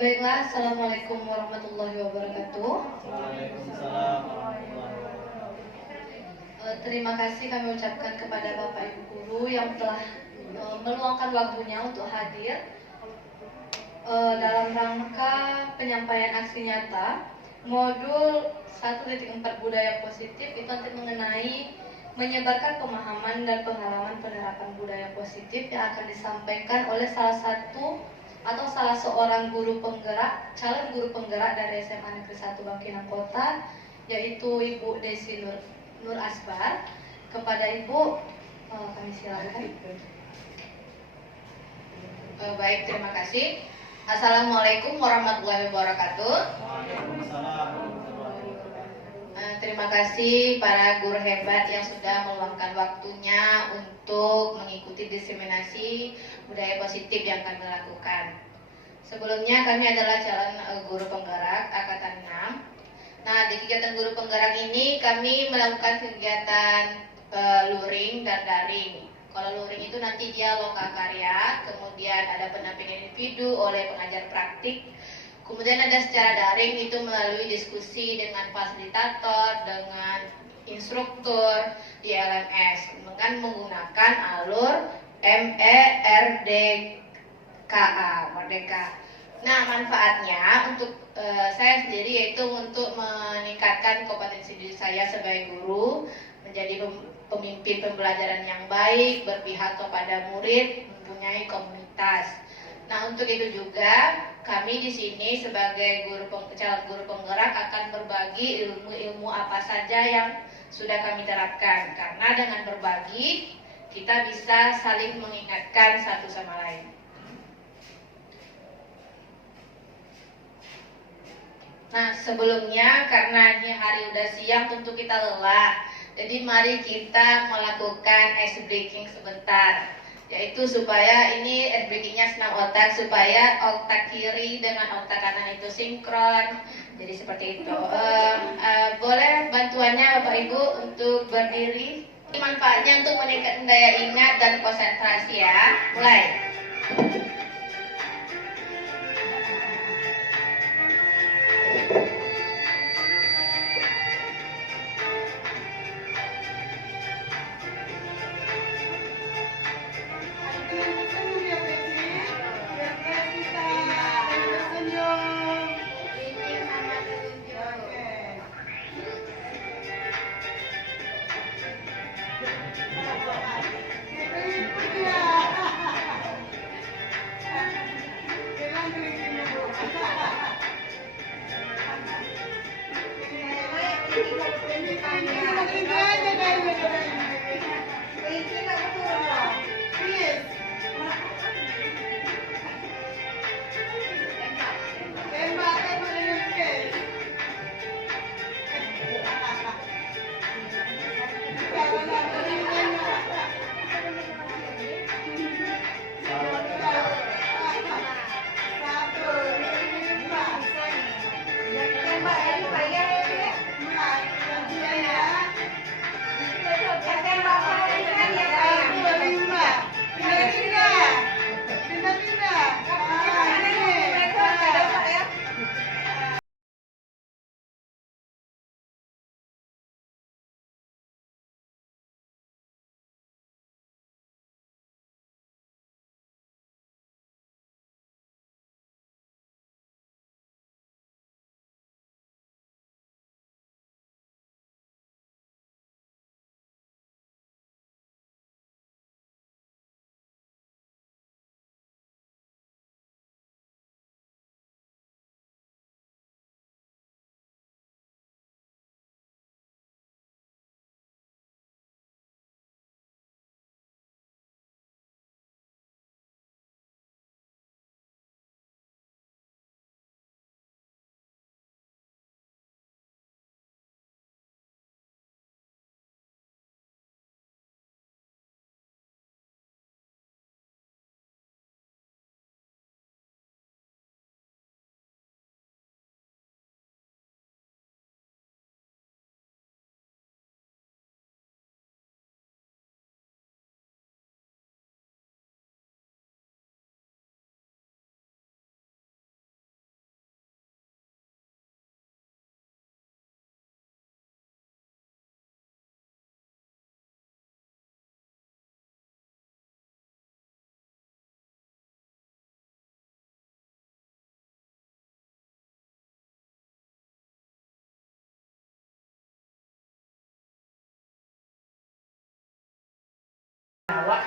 Baiklah, Assalamualaikum warahmatullahi wabarakatuh. Waalaikumsalam. Terima kasih kami ucapkan kepada Bapak Ibu Guru yang telah meluangkan waktunya untuk hadir dalam rangka penyampaian aksi nyata modul 1.4 budaya positif. Itu nanti mengenai menyebarkan pemahaman dan pengalaman penerapan budaya positif yang akan disampaikan oleh salah seorang guru penggerak, calon guru penggerak dari SMA Negeri 1 Bangkinang Kota, yaitu Ibu Desi Nur Asbar. Kepada Ibu, kami silakan. Baik, terima kasih. Assalamualaikum warahmatullahi wabarakatuh. Terima kasih para guru hebat yang sudah meluangkan waktunya untuk mengikuti diseminasi budaya positif yang kami lakukan. Sebelumnya kami adalah calon guru penggerak angkatan 6. Nah, di kegiatan guru penggerak ini kami melakukan kegiatan luring dan daring. Kalau luring itu nanti dia lokakarya, kemudian ada pendampingan individu oleh pengajar praktik. Kemudian ada secara daring itu melalui diskusi dengan fasilitator, dengan instruktur di LMS dengan menggunakan alur MERDKA, Merdeka. Nah, manfaatnya untuk saya sendiri yaitu untuk meningkatkan kompetensi diri saya sebagai guru, menjadi pemimpin pembelajaran yang baik, berpihak kepada murid, mempunyai komunitas. Nah, untuk itu juga kami di sini sebagai calon guru penggerak akan berbagi ilmu-ilmu apa saja yang sudah kami terapkan. Karena dengan berbagi kita bisa saling mengingatkan satu sama lain. Nah, sebelumnya karena ini hari udah siang tentu kita lelah. Jadi mari kita melakukan ice breaking sebentar. Yaitu supaya ini ice breakingnya senam otak, supaya otak kiri dengan otak kanan itu sinkron. Jadi seperti itu. Boleh bantuannya Bapak Ibu untuk berdiri. Manfaatnya untuk meningkatkan daya ingat dan konsentrasi ya. Mulai.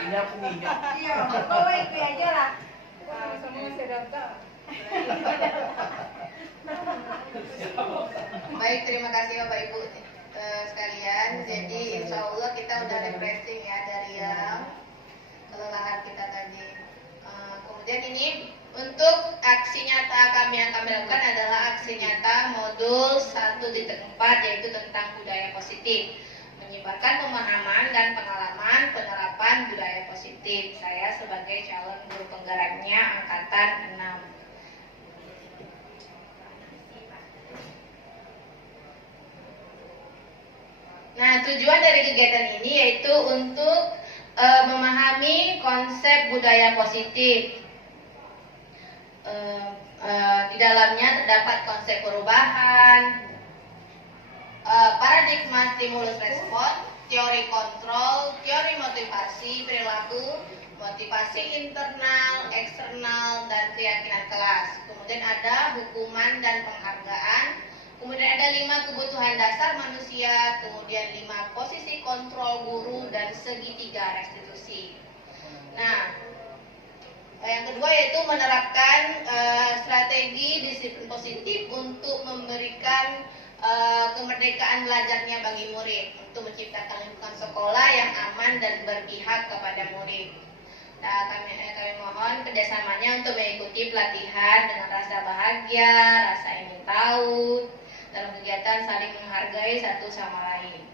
Ini aku ingat. Iya, bawa IP aja lah. Semua saya daftar. Baik, terima kasih Bapak Ibu sekalian. Jadi insya Allah kita udah refreshing ya dari yang kelelahan kita tadi. Kemudian ini untuk aksi nyata yang kami lakukan adalah aksi nyata modul 1.4 yaitu tentang budaya positif, menyebarkan pemahaman dan pengalaman penerapan budaya positif. Saya sebagai calon guru penggeraknya angkatan 6. Nah, tujuan dari kegiatan ini yaitu untuk memahami konsep budaya positif. Di dalamnya terdapat konsep perubahan, paradigma stimulus respon, teori kontrol, teori motivasi perilaku, motivasi internal, eksternal, dan keyakinan kelas. Kemudian ada hukuman dan penghargaan. Kemudian ada 5 kebutuhan dasar manusia, kemudian 5 posisi kontrol guru, dan segitiga restitusi. Nah, yang kedua yaitu menerapkan strategi disiplin positif untuk memberikan kemerdekaan belajarnya bagi murid, untuk menciptakan lingkungan sekolah yang aman dan berpihak kepada murid. Nah, kami mohon kerjasamanya untuk mengikuti pelatihan dengan rasa bahagia, rasa ingin tahu, dalam kegiatan saling menghargai satu sama lain.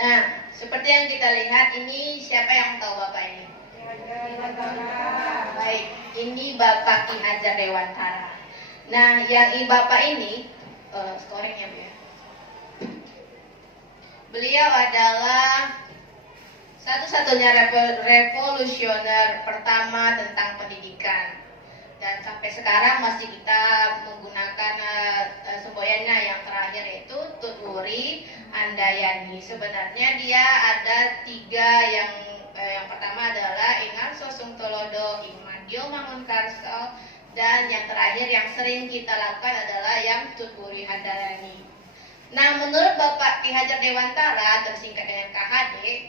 Nah, seperti yang kita lihat ini, siapa yang tahu Bapak ini? Baik, ini Bapak Ki Hajar Dewantara. Nah, yang Bapak ini, scoringnya Bu ya. Beliau adalah satu-satunya revolusioner pertama tentang pendidikan. Dan sampai sekarang masih kita menggunakan semboyannya. Yang terakhir yaitu Tut Wuri Andayani. Sebenarnya dia ada 3 yang pertama adalah Ingarso Sungtolodo Imadio Mangunkarso, dan yang terakhir yang sering kita lakukan adalah yang Tut Wuri Andayani. Nah, menurut Bapak Ki Hajar Dewantara, tersingkat dengan KHD,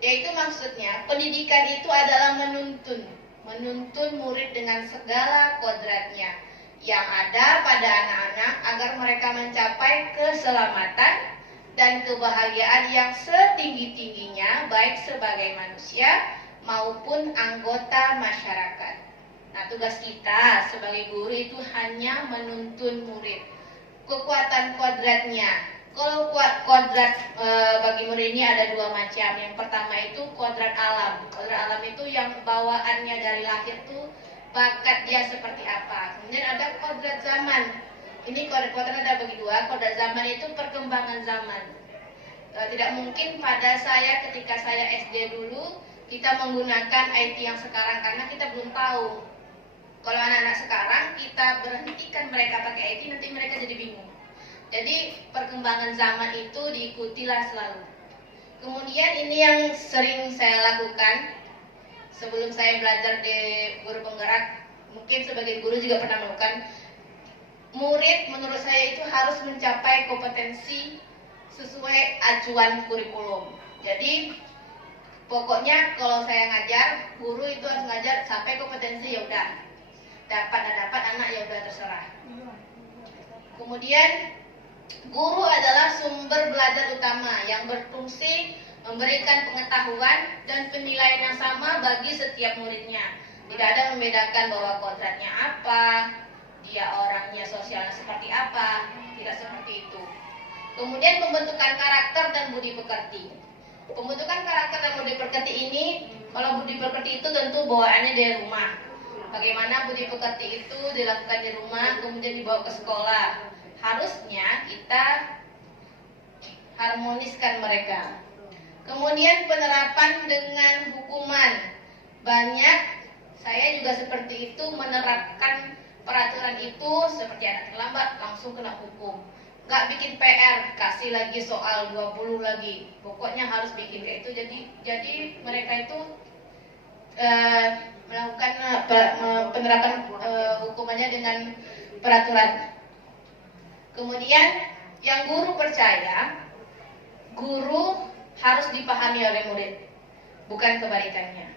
yaitu maksudnya pendidikan itu adalah menuntun murid dengan segala kodratnya yang ada pada anak-anak agar mereka mencapai keselamatan dan kebahagiaan yang setinggi-tingginya baik sebagai manusia maupun anggota masyarakat. Nah, tugas kita sebagai guru itu hanya menuntun murid. Kekuatan kodratnya. Kalau kodrat bagi murid ini ada 2 macam. Yang pertama itu kodrat alam. Kodrat alam itu yang bawaannya dari lahir tuh bakat dia seperti apa. Kemudian ada kodrat zaman. Ini kodrat ada bagi 2. Kodrat zaman itu perkembangan zaman. Tidak mungkin pada saya ketika saya SD dulu kita menggunakan IT yang sekarang karena kita belum tahu. Kalau anak-anak sekarang kita berhentikan mereka pakai IT, nanti mereka jadi bingung. Jadi perkembangan zaman itu diikutilah selalu. Kemudian ini yang sering saya lakukan sebelum saya belajar di guru penggerak, mungkin sebagai guru juga pernah melakukan. Murid menurut saya itu harus mencapai kompetensi sesuai acuan kurikulum. Jadi pokoknya kalau saya ngajar, guru itu harus ngajar sampai kompetensi ya udah. Dapat anak ya udah terserah. Kemudian guru adalah sumber belajar utama yang berfungsi memberikan pengetahuan dan penilaian yang sama bagi setiap muridnya. Tidak ada membedakan bahwa kodratnya apa, dia orangnya sosialnya seperti apa, tidak seperti itu. Kemudian pembentukan karakter dan budi pekerti. Pembentukan karakter dan budi pekerti ini, kalau budi pekerti itu tentu bawaannya dari rumah. Bagaimana budi pekerti itu dilakukan di rumah, kemudian dibawa ke sekolah. Harusnya kita harmoniskan mereka. Kemudian penerapan dengan hukuman. Banyak saya juga seperti itu menerapkan peraturan itu, seperti anak terlambat langsung kena hukum. Nggak bikin PR, kasih lagi soal 20 lagi. Pokoknya harus bikin kayak itu. Jadi mereka itu melakukan penerapan hukumannya dengan peraturan. Kemudian yang guru percaya, guru harus dipahami oleh murid, bukan kebalikannya.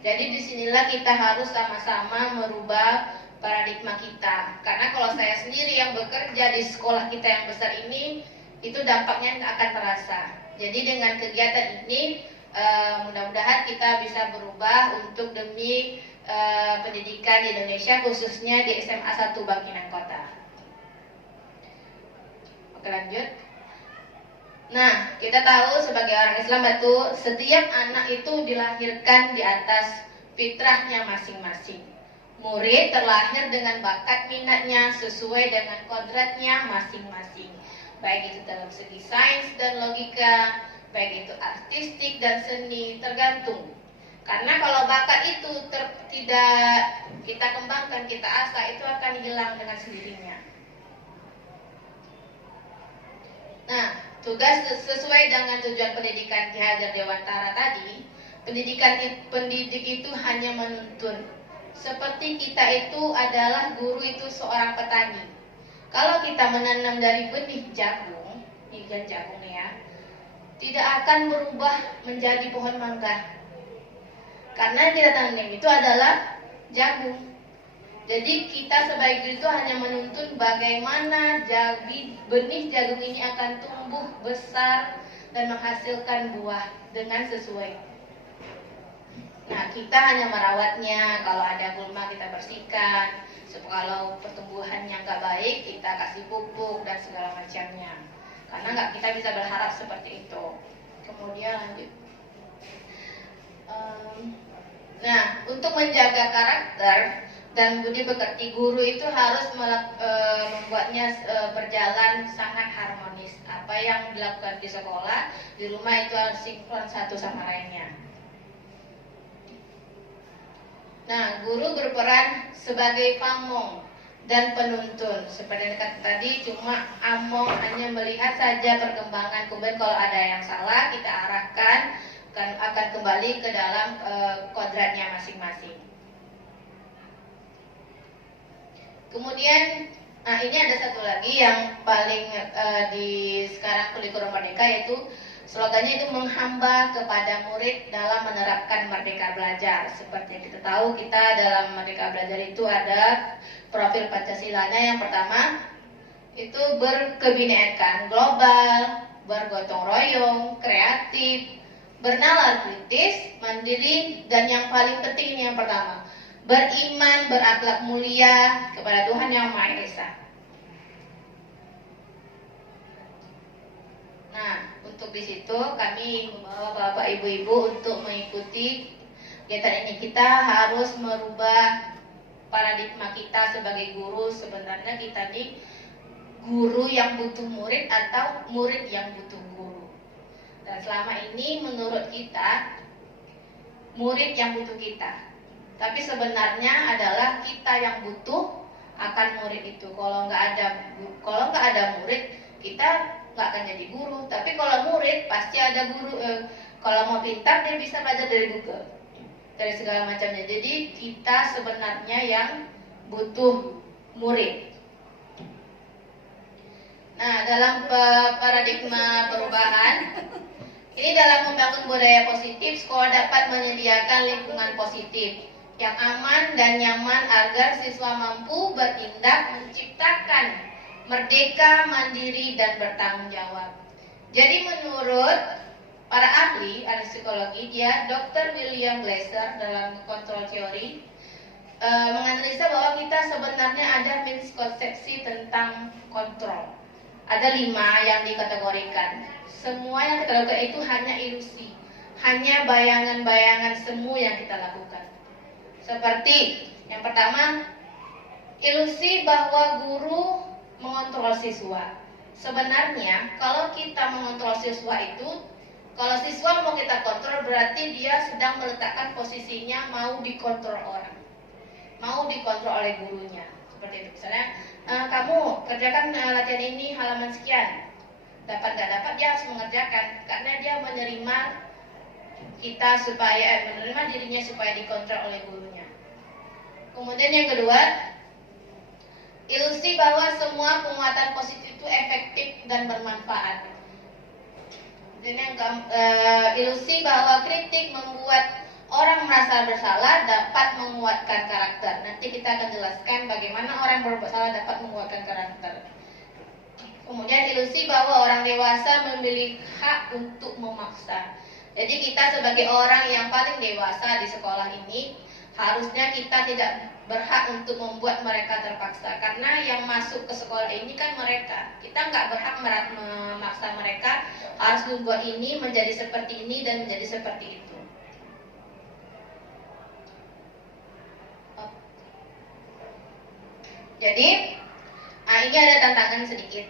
Jadi disinilah kita harus sama-sama merubah paradigma kita. Karena kalau saya sendiri yang bekerja di sekolah kita yang besar ini, itu dampaknya akan terasa. Jadi dengan kegiatan ini mudah-mudahan kita bisa berubah untuk demi pendidikan di Indonesia, khususnya di SMA 1 Bangkinang Kota. Oke, lanjut. Nah, kita tahu sebagai orang Islam batu, setiap anak itu dilahirkan di atas fitrahnya masing-masing. Murid terlahir dengan bakat minatnya sesuai dengan kodratnya masing-masing. Baik itu dalam segi sains dan logika, baik itu artistik dan seni, tergantung. Karena kalau bakat itu tidak kita kembangkan, kita asah, itu akan hilang dengan sendirinya. Nah, tugas sesuai dengan tujuan pendidikan Ki Hajar Dewantara tadi, pendidik itu hanya menuntun. Seperti kita itu adalah guru itu seorang petani. Kalau kita menanam dari benih jagung, ini jagung ya, tidak akan berubah menjadi pohon mangga. Karena kita tanam itu adalah jagung. Jadi kita sebagai guru itu hanya menuntun bagaimana benih jagung ini akan tumbuh besar dan menghasilkan buah dengan sesuai. Nah, kita hanya merawatnya. Kalau ada gulma kita bersihkan. Kalau pertumbuhannya nggak baik, kita kasih pupuk dan segala macamnya. Karena nggak kita bisa berharap seperti itu. Kemudian lanjut. Nah, untuk menjaga karakter dan budi pekerti, guru itu harus membuatnya berjalan sangat harmonis. Apa yang dilakukan di sekolah, di rumah itu harus sinkron satu sama lainnya. Nah, guru berperan sebagai pamong dan penuntun. Seperti yang kata tadi, cuma among hanya melihat saja perkembangan. Kemudian kalau ada yang salah, kita arahkan, akan kembali ke dalam kodratnya masing-masing. Kemudian, nah ini ada satu lagi yang paling di sekarang kurikulum Merdeka, yaitu slogannya itu menghamba kepada murid dalam menerapkan Merdeka Belajar. Seperti yang kita tahu, kita dalam Merdeka Belajar itu ada profil Pancasilanya. Yang pertama itu berkebinekaan global, bergotong royong, kreatif, bernalar kritis, mandiri, dan yang paling penting ini yang pertama, beriman, berakhlak mulia kepada Tuhan Yang Maha Esa. Nah, untuk di situ kami membawa Bapak Ibu-ibu untuk mengikuti kegiatan ini. Kita harus merubah paradigma kita sebagai guru. Sebenarnya kita ini guru yang butuh murid atau murid yang butuh guru. Dan selama ini menurut kita murid yang butuh kita. Tapi sebenarnya adalah kita yang butuh akan murid itu. Kalau nggak ada murid, kita nggak akan jadi guru. Tapi kalau murid pasti ada guru. Kalau mau pintar dia bisa belajar dari Google, dari segala macamnya. Jadi kita sebenarnya yang butuh murid. Nah, dalam paradigma perubahan ini, dalam membangun budaya positif, sekolah dapat menyediakan lingkungan positif yang aman dan nyaman agar siswa mampu bertindak, menciptakan merdeka, mandiri, dan bertanggung jawab. Jadi menurut para ahli psikologi, Dr. William Glasser dalam control theory menganalisa bahwa kita sebenarnya ada miskonsepsi tentang kontrol. Ada 5 yang dikategorikan. Semua yang kita lakukan itu hanya ilusi, hanya bayangan-bayangan semu yang kita lakukan. Seperti yang pertama, ilusi bahwa guru mengontrol siswa. Sebenarnya kalau kita mengontrol siswa itu, kalau siswa mau kita kontrol berarti dia sedang meletakkan posisinya mau dikontrol orang, mau dikontrol oleh gurunya. Seperti itu. Misalnya, kamu kerjakan latihan ini halaman sekian, dapat nggak dapat dia harus mengerjakan karena dia menerima kita supaya menerima dirinya supaya dikontrol oleh gurunya. Kemudian yang kedua, ilusi bahwa semua penguatan positif itu efektif dan bermanfaat. Dan yang ilusi bahwa kritik membuat orang merasa bersalah dapat menguatkan karakter. Nanti kita akan jelaskan bagaimana orang berbuat salah dapat menguatkan karakter. Kemudian ilusi bahwa orang dewasa memiliki hak untuk memaksa. Jadi kita sebagai orang yang paling dewasa di sekolah ini, harusnya kita tidak berhak untuk membuat mereka terpaksa. Karena yang masuk ke sekolah ini kan mereka. Kita nggak berhak memaksa mereka harus membuat ini menjadi seperti ini dan menjadi seperti itu. Jadi, ini ada tantangan sedikit.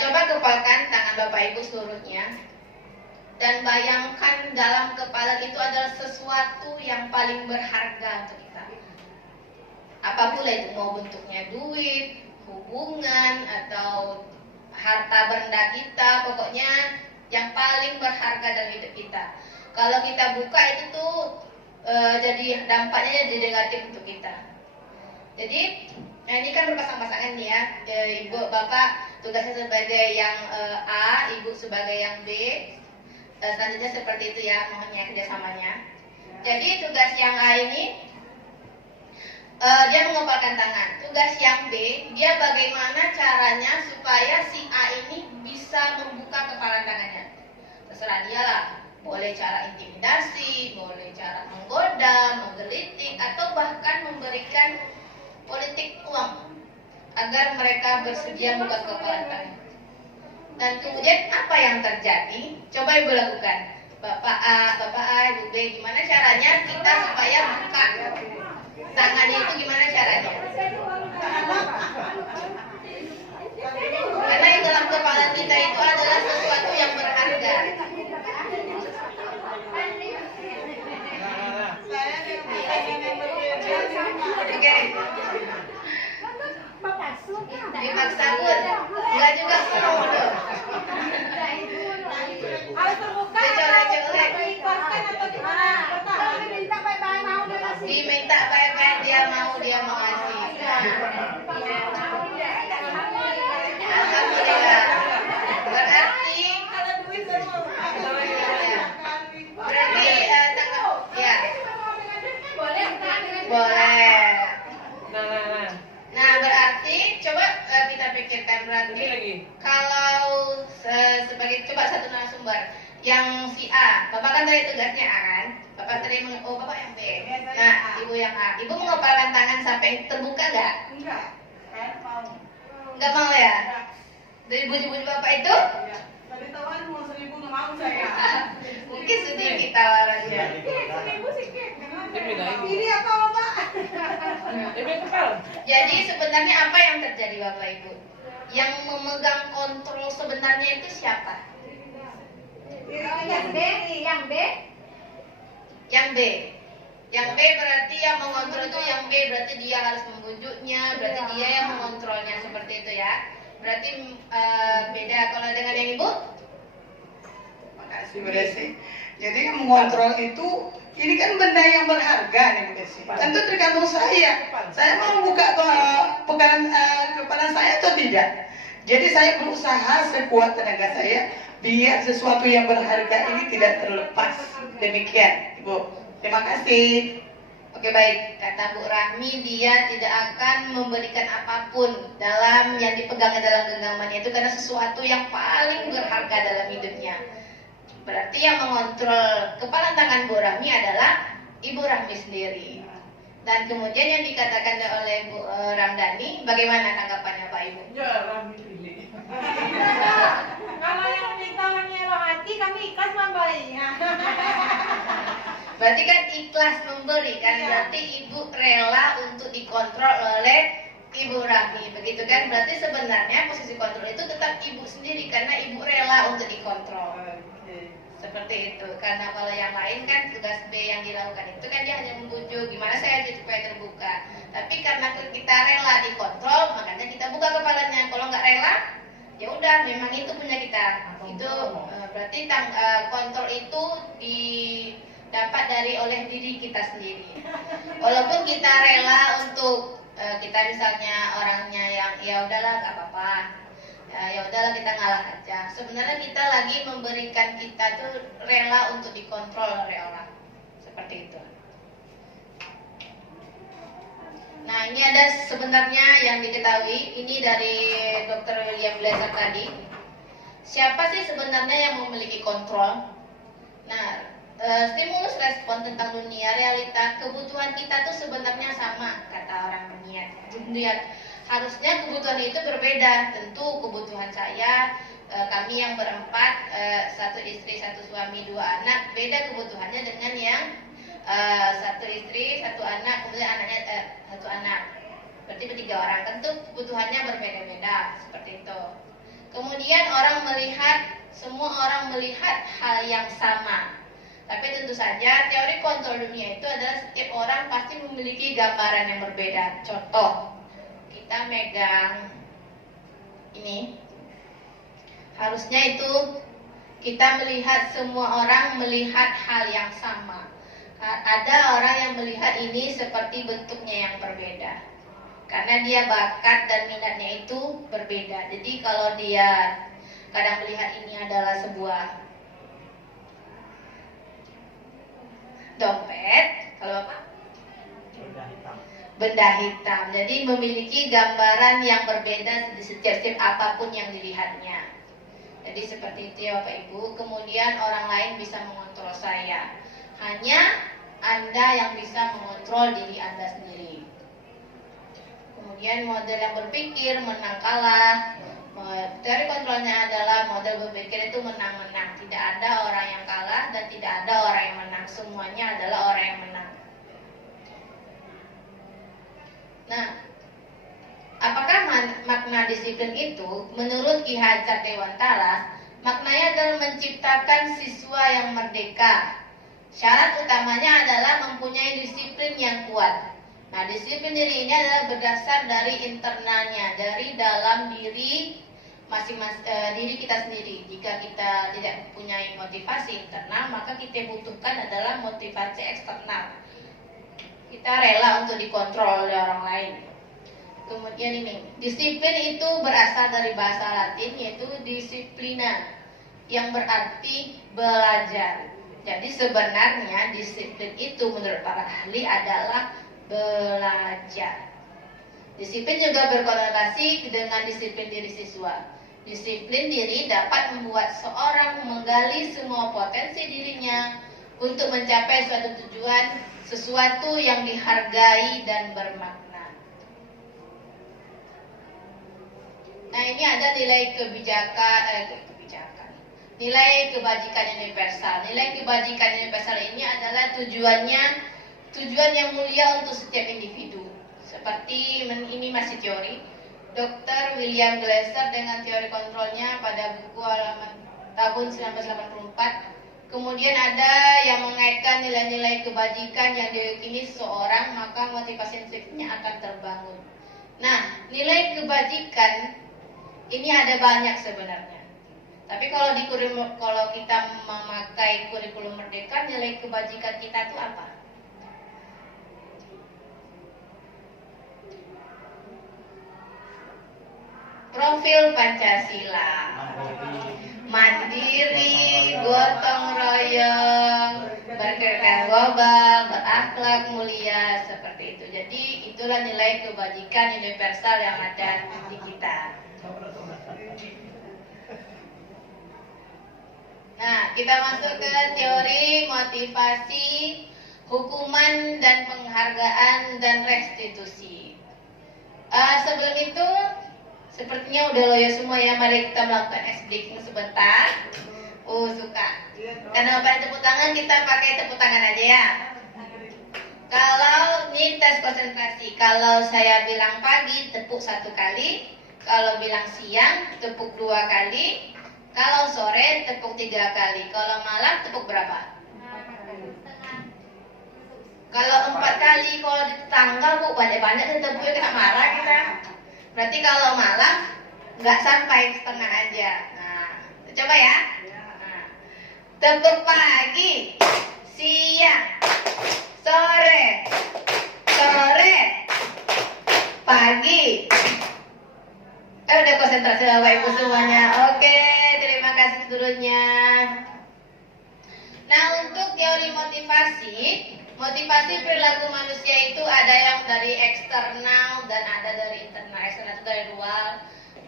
Coba kepalkan tangan Bapak Ibu seluruhnya. Dan bayangkan dalam kepala itu adalah sesuatu yang paling berharga untuk kita. Apa pula itu, mau bentuknya duit, hubungan, atau harta benda kita, pokoknya yang paling berharga dalam hidup kita. Kalau kita buka itu tuh jadi dampaknya jadi negatif untuk kita. Jadi ini kan berpasang-pasangan nih ya, ibu bapak tugasnya sebagai yang A, ibu sebagai yang B. Selanjutnya seperti itu ya, mohonnya kerjasamanya. Jadi tugas yang A ini dia mengepalkan tangan. Tugas yang B, dia bagaimana caranya supaya si A ini bisa membuka kepala tangannya. Terserah dia lah. Boleh cara intimidasi, boleh cara menggoda, menggelitik, atau bahkan memberikan politik uang agar mereka bersedia membuka kepala tangan. Dan kemudian apa yang terjadi? Coba Ibu lakukan. Bapak A, Ibu B, gimana caranya kita supaya buka tangannya itu, gimana caranya? Karena yang dalam kepala kita itu adalah sesuatu yang berharga. Oke. Dipaksa pun, enggak juga seru dong. Harus terbuka atau diikhlaskan atau gimana? Kalau diminta bye-bye mau dia kasih. Diminta baik-baik dia mau ngasih. Alhamdulillah. Berarti ya. Boleh. Nah, berarti coba kita pikirkan berarti kalau sebagai coba satu narasumber yang si A, Bapak kan tadi tugasnya A kan? Bapak tadi Bapak yang B. Nah, Ibu yang A. Ibu mengepalkan tangan sampai terbuka nggak? Enggak. Mau. Nggak mau ya? Dari bunyi-bunyi Bapak itu? Tadi tawaran mau 1.000 nggak mau saya. Mungkin sedikit tawarannya. Seribu sedikit. Ini apa Pak? Jadi sebenarnya apa yang terjadi Bapak Ibu? Yang memegang kontrol sebenarnya itu siapa? Yang B, yang B. Yang B. Yang B berarti yang mengontrol itu yang B, berarti dia harus membujuknya, berarti dia yang mengontrolnya, seperti itu ya. Berarti beda kalau dengan yang Ibu? Makasih Bu Desi. Jadi yang mengontrol itu, ini kan benda yang berharga nih Bu Desi. Tentu tergantung saya. Saya mau buka kepala saya atau tidak. Jadi saya berusaha sekuat tenaga saya biar sesuatu yang berharga ini tidak terlepas. Demikian, Ibu. Terima kasih. Oke baik, kata Bu Rahmi, dia tidak akan memberikan apapun dalam yang dipegangnya dalam genggamannya itu karena sesuatu yang paling berharga dalam hidupnya. Berarti yang mengontrol kepala tangan Bu Rahmi adalah Ibu Rahmi sendiri. Dan kemudian yang dikatakan oleh Bu Ramdhani, bagaimana tanggapannya Pak Ibu? Ya, Rahmi pilih. Kalau yang minta menyewa hati kami ikhlas memberi. Berarti kan ikhlas memberi kan, berarti Ibu rela untuk dikontrol oleh Ibu Rahmi, begitu kan? Berarti sebenarnya posisi kontrol itu tetap Ibu sendiri karena Ibu rela untuk dikontrol. Seperti itu. Karena kalau yang lain kan tugas B yang dilakukan itu kan dia hanya membujuk gimana saya supaya terbuka. Tapi karena kita rela dikontrol, makanya kita buka kepalanya. Kalau nggak rela, ya udah memang itu punya kita. Itu berarti kontrol itu didapat oleh diri kita sendiri. Walaupun kita rela untuk kita misalnya orangnya yang ya udahlah gak apa-apa, ya udahlah kita ngalah aja. Sebenarnya kita lagi memberikan kita tuh rela untuk dikontrol oleh orang, seperti itu. Nah, ini ada sebenarnya yang diketahui, ini dari Dr. William Glasser tadi. Siapa sih sebenarnya yang memiliki kontrol? Nah, stimulus respon tentang dunia realita, kebutuhan kita tuh sebenarnya sama, kata orang dunia. Harusnya kebutuhan itu berbeda. Tentu kebutuhan saya, kami yang berempat, satu istri, satu suami, dua anak, beda kebutuhannya dengan yang satu istri, satu anak, kemudian anaknya satu anak, berarti bertiga orang. Tentu kebutuhannya berbeda-beda, seperti itu. Kemudian semua orang melihat hal yang sama. Tapi tentu saja teori kontrol dunia itu adalah setiap orang pasti memiliki gambaran yang berbeda. Contoh, kita megang ini, harusnya itu kita melihat, semua orang melihat hal yang sama. Ada orang yang melihat ini seperti bentuknya yang berbeda, karena dia bakat dan minatnya itu berbeda. Jadi kalau dia kadang melihat ini adalah sebuah dompet, kalau apa? Benda hitam. Jadi memiliki gambaran yang berbeda di setiap apapun yang dilihatnya. Jadi seperti itu ya Bapak Ibu. Kemudian orang lain bisa mengontrol saya. Hanya Anda yang bisa mengontrol diri Anda sendiri. Kemudian model yang berpikir menang kalah. Teori kontrolnya adalah model berpikir itu menang-menang. Tidak ada orang yang kalah dan tidak ada orang yang menang. Semuanya adalah orang yang menang. Nah, apakah makna disiplin itu? Menurut Ki Hajar Dewantara, maknanya adalah menciptakan siswa yang merdeka. Syarat utamanya adalah mempunyai disiplin yang kuat. Nah, disiplin diri ini adalah berdasar dari internalnya, dari dalam diri diri kita sendiri. Jika kita tidak mempunyai motivasi internal, maka kita butuhkan adalah motivasi eksternal. Kita rela untuk dikontrol oleh orang lain. Kemudian ini, disiplin itu berasal dari bahasa Latin, yaitu disiplina, yang berarti belajar. Jadi sebenarnya disiplin itu menurut para ahli adalah belajar. Disiplin juga berkonotasi dengan disiplin diri siswa. Disiplin diri dapat membuat seorang menggali semua potensi dirinya untuk mencapai suatu tujuan, sesuatu yang dihargai dan bermakna. Nah, ini ada nilai nilai kebajikan universal. Nilai kebajikan universal ini adalah tujuan yang mulia untuk setiap individu. Seperti ini masih teori. Dr. William Glasser dengan teori kontrolnya pada buku halaman tahun 1984. Kemudian ada yang mengaitkan nilai-nilai kebajikan yang diyakini seseorang, maka motivasi intrinsiknya akan terbangun. Nah, nilai kebajikan ini ada banyak sebenarnya. Tapi kalau kita memakai kurikulum merdeka, nilai kebajikan kita itu apa? Profil Pancasila. Mandiri, gotong royong, bergerakan global, berakhlak mulia, seperti itu. Jadi itulah nilai kebajikan universal yang ada di kita. Nah, kita masuk ke teori motivasi, hukuman dan penghargaan dan restitusi. Sebelum itu, sepertinya udah loyo semua ya. Mari kita melakukan ice breaking sebentar. Suka. Karena pada tepuk tangan, kita pakai tepuk tangan aja ya. Kalau ini tes konsentrasi, kalau saya bilang pagi, tepuk 1 kali. Kalau bilang siang, tepuk 2 kali. Kalau sore, tepuk 3 kali. Kalau malam, tepuk berapa? Kalau 4 kali, kalau di tetangga Bu, banyak-banyak tepuknya kena marah kita. Berarti kalau malam nggak sampai setengah aja. Nah, coba ya. Nah, tepuk pagi, siang, sore, sore, pagi. Udah konsentrasi Bapak Ibu semuanya. Oke, terima kasih seluruhnya. Nah, untuk teori motivasi, motivasi perilaku manusia itu ada yang dari eksternal dan ada dari internal. Eksternal itu dari luar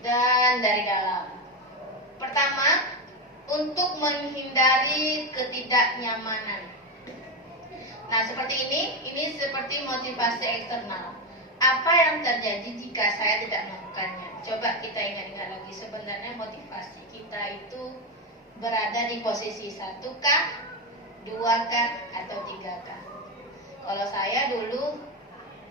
dan dari dalam. Pertama, untuk menghindari ketidaknyamanan. Nah, seperti ini seperti motivasi eksternal. Apa yang terjadi jika saya tidak melakukannya? Coba kita ingat-ingat lagi, sebenarnya motivasi kita itu berada di posisi 1K, 2K, atau 3K. Kalau saya dulu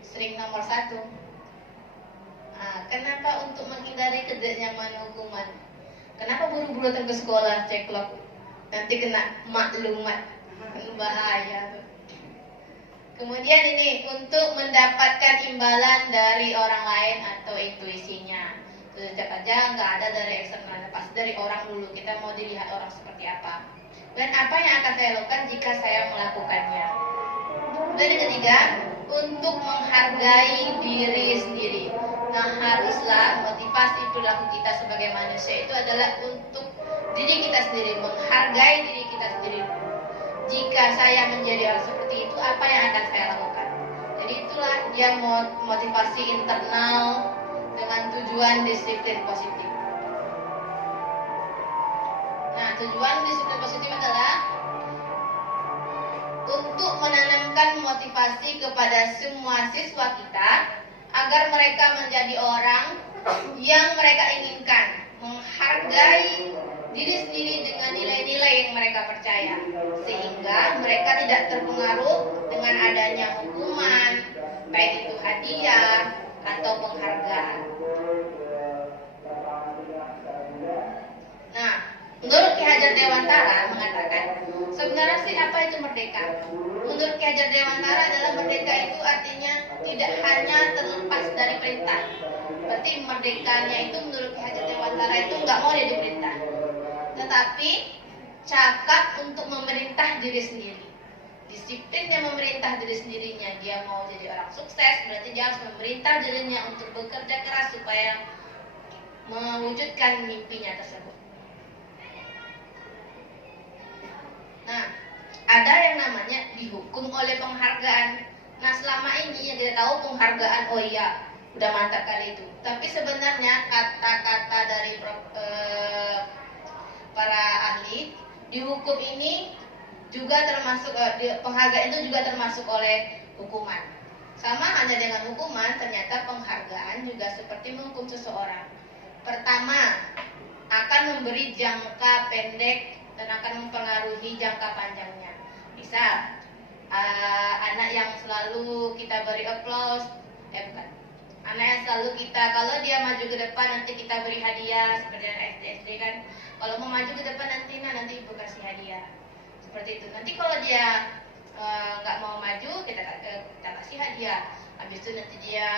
sering nomor 1. Nah, kenapa? Untuk menghindari ketidaknyamanan hukuman. Kenapa buru-buru datang ke sekolah ceklok? Nanti kena maklumat, bahaya tuh. Kemudian ini untuk mendapatkan imbalan dari orang lain atau intuisinya. Tetap aja nggak ada dari eksternal, pasti dari orang dulu. Kita mau dilihat orang seperti apa. Dan apa yang akan saya lakukan jika saya melakukannya. Dan yang ketiga, untuk menghargai diri sendiri. Nah, haruslah motivasi perilaku kita sebagai manusia itu adalah untuk diri kita sendiri, menghargai diri kita sendiri. Jika saya menjadi orang seperti itu, apa yang akan saya lakukan? Jadi itulah dia motivasi internal dengan tujuan disiplin positif. Nah, tujuan disiplin positif adalah untuk menanamkan motivasi kepada semua siswa kita agar mereka menjadi orang yang mereka inginkan, menghargai diri sendiri dengan nilai-nilai yang mereka percaya, sehingga mereka tidak terpengaruh dengan adanya hukuman, baik itu hadiah atau penghargaan. Nah, menurut Ki Hajar Dewantara mengatakan, sebenarnya sih apa itu merdeka? Menurut Ki Hajar Dewantara adalah merdeka itu artinya tidak hanya terlepas dari perintah. Berarti merdekanya itu menurut Ki Hajar Dewantara itu nggak mau dia diperintah, tetapi cakap untuk memerintah diri sendiri. Disiplin yang memerintah diri sendirinya. Dia mau jadi orang sukses, berarti dia harus memerintah dirinya untuk bekerja keras supaya mewujudkan mimpinya tersebut. Nah, ada yang namanya dihukum oleh penghargaan. Nah, selama ini yang kita tahu penghargaan, oh iya, udah mantap kali itu. Tapi sebenarnya kata-kata dari para ahli, dihukum ini juga termasuk, penghargaan itu juga termasuk oleh hukuman. Sama halnya dengan hukuman, ternyata penghargaan juga seperti menghukum seseorang. Pertama, akan memberi jangka pendek dan akan mempengaruhi jangka panjangnya. Misal, anak yang selalu kita beri aplaus, anak yang selalu kita, kalau dia maju ke depan nanti kita beri hadiah, seperti anak SD kan. Kalau mau maju ke depan nanti ibu kasih hadiah, seperti itu. Nanti kalau dia nggak mau maju, kita kasih hadiah. Habis itu nanti dia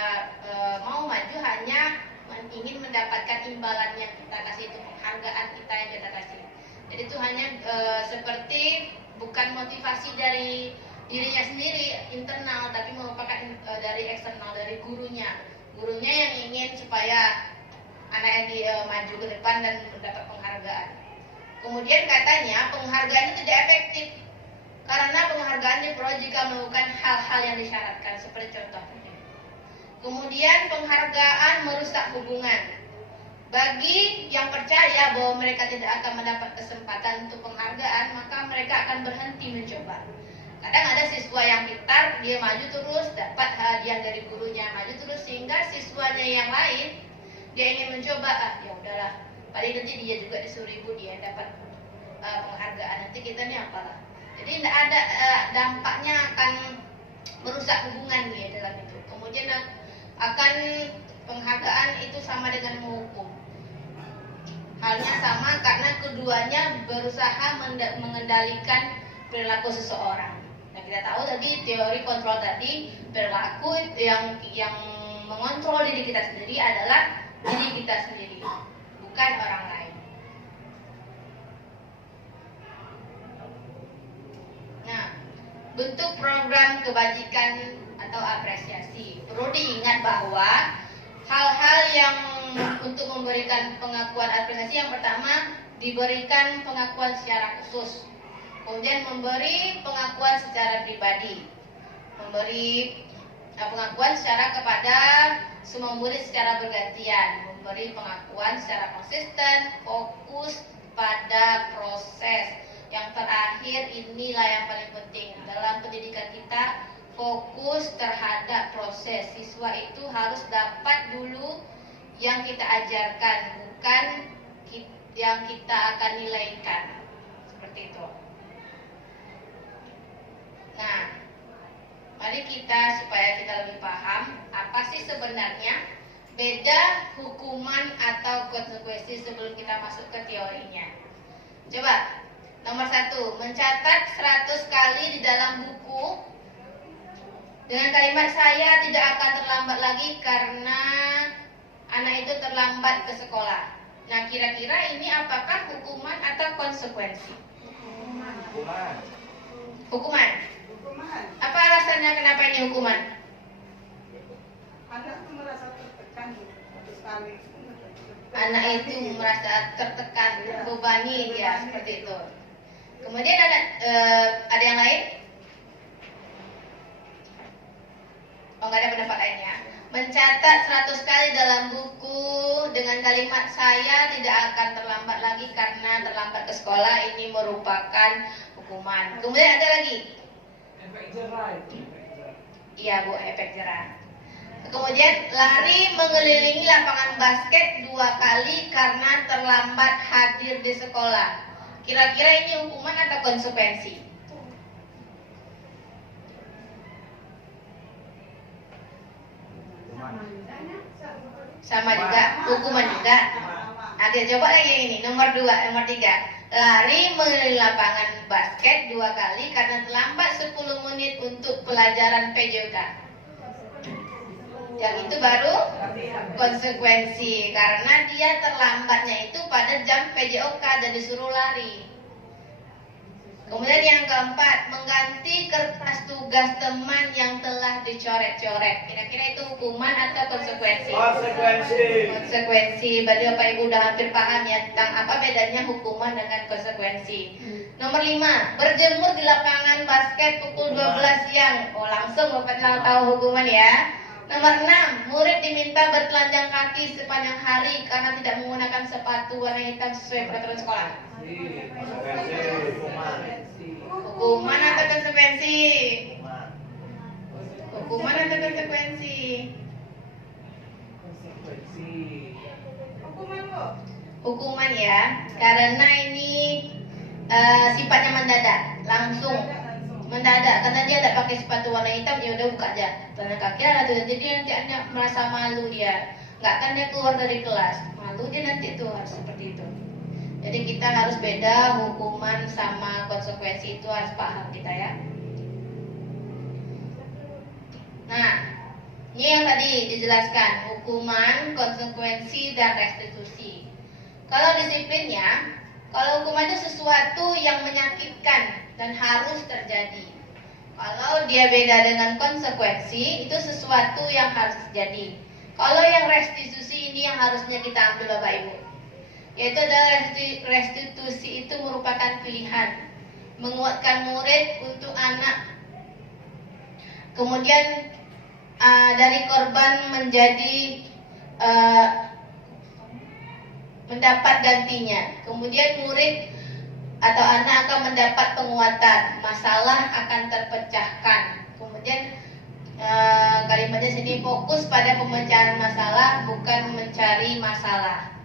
mau maju hanya ingin mendapatkan imbalan yang kita kasih, itu penghargaan kita yang kita kasih. Jadi itu hanya seperti bukan motivasi dari dirinya sendiri internal, tapi merupakan dari eksternal, dari gurunya. Gurunya yang ingin supaya anaknya maju ke depan dan mendapat penghargaan. Kemudian katanya penghargaan itu tidak efektif karena penghargaan diperoleh jika melakukan hal-hal yang disyaratkan, seperti contohnya. Kemudian penghargaan merusak hubungan. Bagi yang percaya bahwa mereka tidak akan mendapat kesempatan untuk penghargaan, maka mereka akan berhenti mencoba. Kadang ada siswa yang pintar, dia maju terus, dapat hadiah dari gurunya, maju terus, sehingga siswanya yang lain, dia ingin mencoba, ya udahlah, paling nanti dia juga disuruh ibu dia dapat penghargaan, nanti kita nih apalah. Jadi tidak ada dampaknya, akan merusak hubungan dia dalam itu. Kemudian akan penghargaan itu sama dengan menghukum. Halnya sama karena keduanya berusaha mengendalikan perilaku seseorang. Nah, kita tahu tadi teori kontrol tadi, perilaku yang mengontrol diri kita sendiri adalah diri kita sendiri, bukan orang lain. Nah, bentuk program kebajikan atau apresiasi. Perlu diingat bahwa hal-hal yang untuk memberikan pengakuan apresiasi, yang pertama diberikan pengakuan secara khusus, kemudian memberi pengakuan secara pribadi, memberi pengakuan secara kepada semua murid secara bergantian, memberi pengakuan secara konsisten, fokus pada proses. Yang terakhir inilah yang paling penting dalam pendidikan kita, fokus terhadap proses. Siswa itu harus dapat dulu yang kita ajarkan, bukan yang kita akan nilaikan. Seperti itu. Nah, mari kita supaya kita lebih paham apa sih sebenarnya beda hukuman atau konsekuensi sebelum kita masuk ke teorinya. Coba, nomor 1, mencatat 100 kali di dalam buku dengan kalimat saya tidak akan terlambat lagi karena anak itu terlambat ke sekolah. Nah, kira-kira ini apakah hukuman atau konsekuensi? Hukuman. Hukuman. Hukuman. Apa alasannya kenapa ini hukuman? Anak tuh merasa tertekan sekali. Anak itu merasa tertekan, terbebani dia, seperti itu. Kemudian ada yang lain? Oh, nggak ada pendapat lainnya. Mencatat 100 kali dalam buku dengan kalimat saya tidak akan terlambat lagi karena terlambat ke sekolah, ini merupakan hukuman. Kemudian ada lagi? Efek jerah itu. Iya Bu, efek jerah. Kemudian lari mengelilingi lapangan basket 2 kali karena terlambat hadir di sekolah. Kira-kira ini hukuman atau konsekuensi? Sama juga, hukuman juga. Oke, coba lagi yang ini, nomor 2, nomor 3. Lari mengelilingi lapangan basket 2 kali karena terlambat 10 menit untuk pelajaran PJOK. Yang itu baru konsekuensi, karena dia terlambatnya itu pada jam PJOK dan disuruh lari. Kemudian yang keempat, mengganti kertas tugas teman yang telah dicoret-coret. Kira-kira itu hukuman atau konsekuensi? Konsekuensi. Konsekuensi. Berarti Bapak Ibu udah hampir paham ya tentang apa bedanya hukuman dengan konsekuensi. Nomor 5, berjemur di lapangan basket pukul 12 siang. Oh, langsung Bapak tahu hukuman ya. Nomor 6, murid diminta bertelanjang kaki sepanjang hari karena tidak menggunakan sepatu warna hitam sesuai peraturan sekolah. Konsekuensi. Hukuman. Hukuman atau konsekuensi? Hukuman. Hukuman atau konsekuensi? Konsekuensi. Hukuman kok. Hukuman ya, karena ini sifatnya mendadak, langsung mendadak, karena dia tidak pakai sepatu warna hitam, ya udah buka aja telanjang kaki ada tuh, jadi nanti anak merasa malu dia, nggak akan dia keluar dari kelas, malu dia nanti tuh harus seperti itu. Jadi kita harus beda hukuman sama konsekuensi, itu harus paham kita ya. Nah, ini yang tadi dijelaskan, hukuman, konsekuensi, dan restitusi. Kalau disiplinnya, kalau hukuman itu sesuatu yang menyakitkan dan harus terjadi. Kalau dia beda dengan konsekuensi, itu sesuatu yang harus terjadi. Kalau yang restitusi ini yang harusnya kita ambil Bapak Ibu, yaitu adalah restitusi itu merupakan pilihan, menguatkan murid untuk anak, kemudian dari korban menjadi mendapat gantinya, kemudian murid atau anak akan mendapat penguatan, masalah akan terpecahkan. Kemudian kalimatnya sini fokus pada pemecahan masalah, bukan mencari masalah.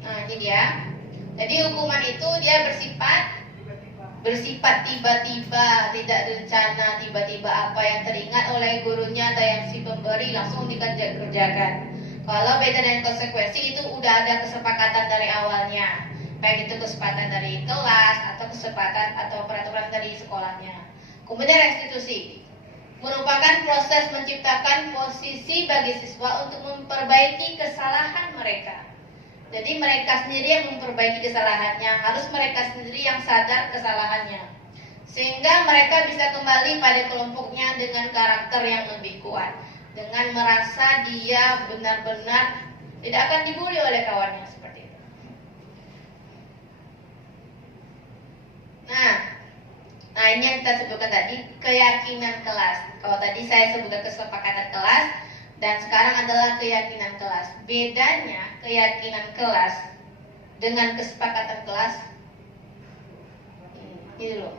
Nah, ini dia. Jadi hukuman itu dia bersifat tiba-tiba, tidak rencana, tiba-tiba apa yang teringat oleh gurunya atau yang si pemberi langsung dikerjakan. Kalau beda dengan konsekuensi, itu udah ada kesepakatan dari awalnya, baik itu kesepakatan dari kelas atau kesepakatan atau peraturan dari sekolahnya. Kemudian restitusi. merupakan proses menciptakan posisi bagi siswa untuk memperbaiki kesalahan mereka. Jadi mereka sendiri yang memperbaiki kesalahannya, harus mereka sendiri yang sadar kesalahannya. Sehingga mereka bisa kembali pada kelompoknya dengan karakter yang lebih kuat, dengan merasa dia benar-benar tidak akan dibully oleh kawannya seperti itu. Nah ini yang kita sebutkan tadi, keyakinan kelas. Kalau tadi saya sebutkan kesepakatan kelas, dan sekarang adalah keyakinan kelas. Bedanya keyakinan kelas dengan kesepakatan kelas ini loh.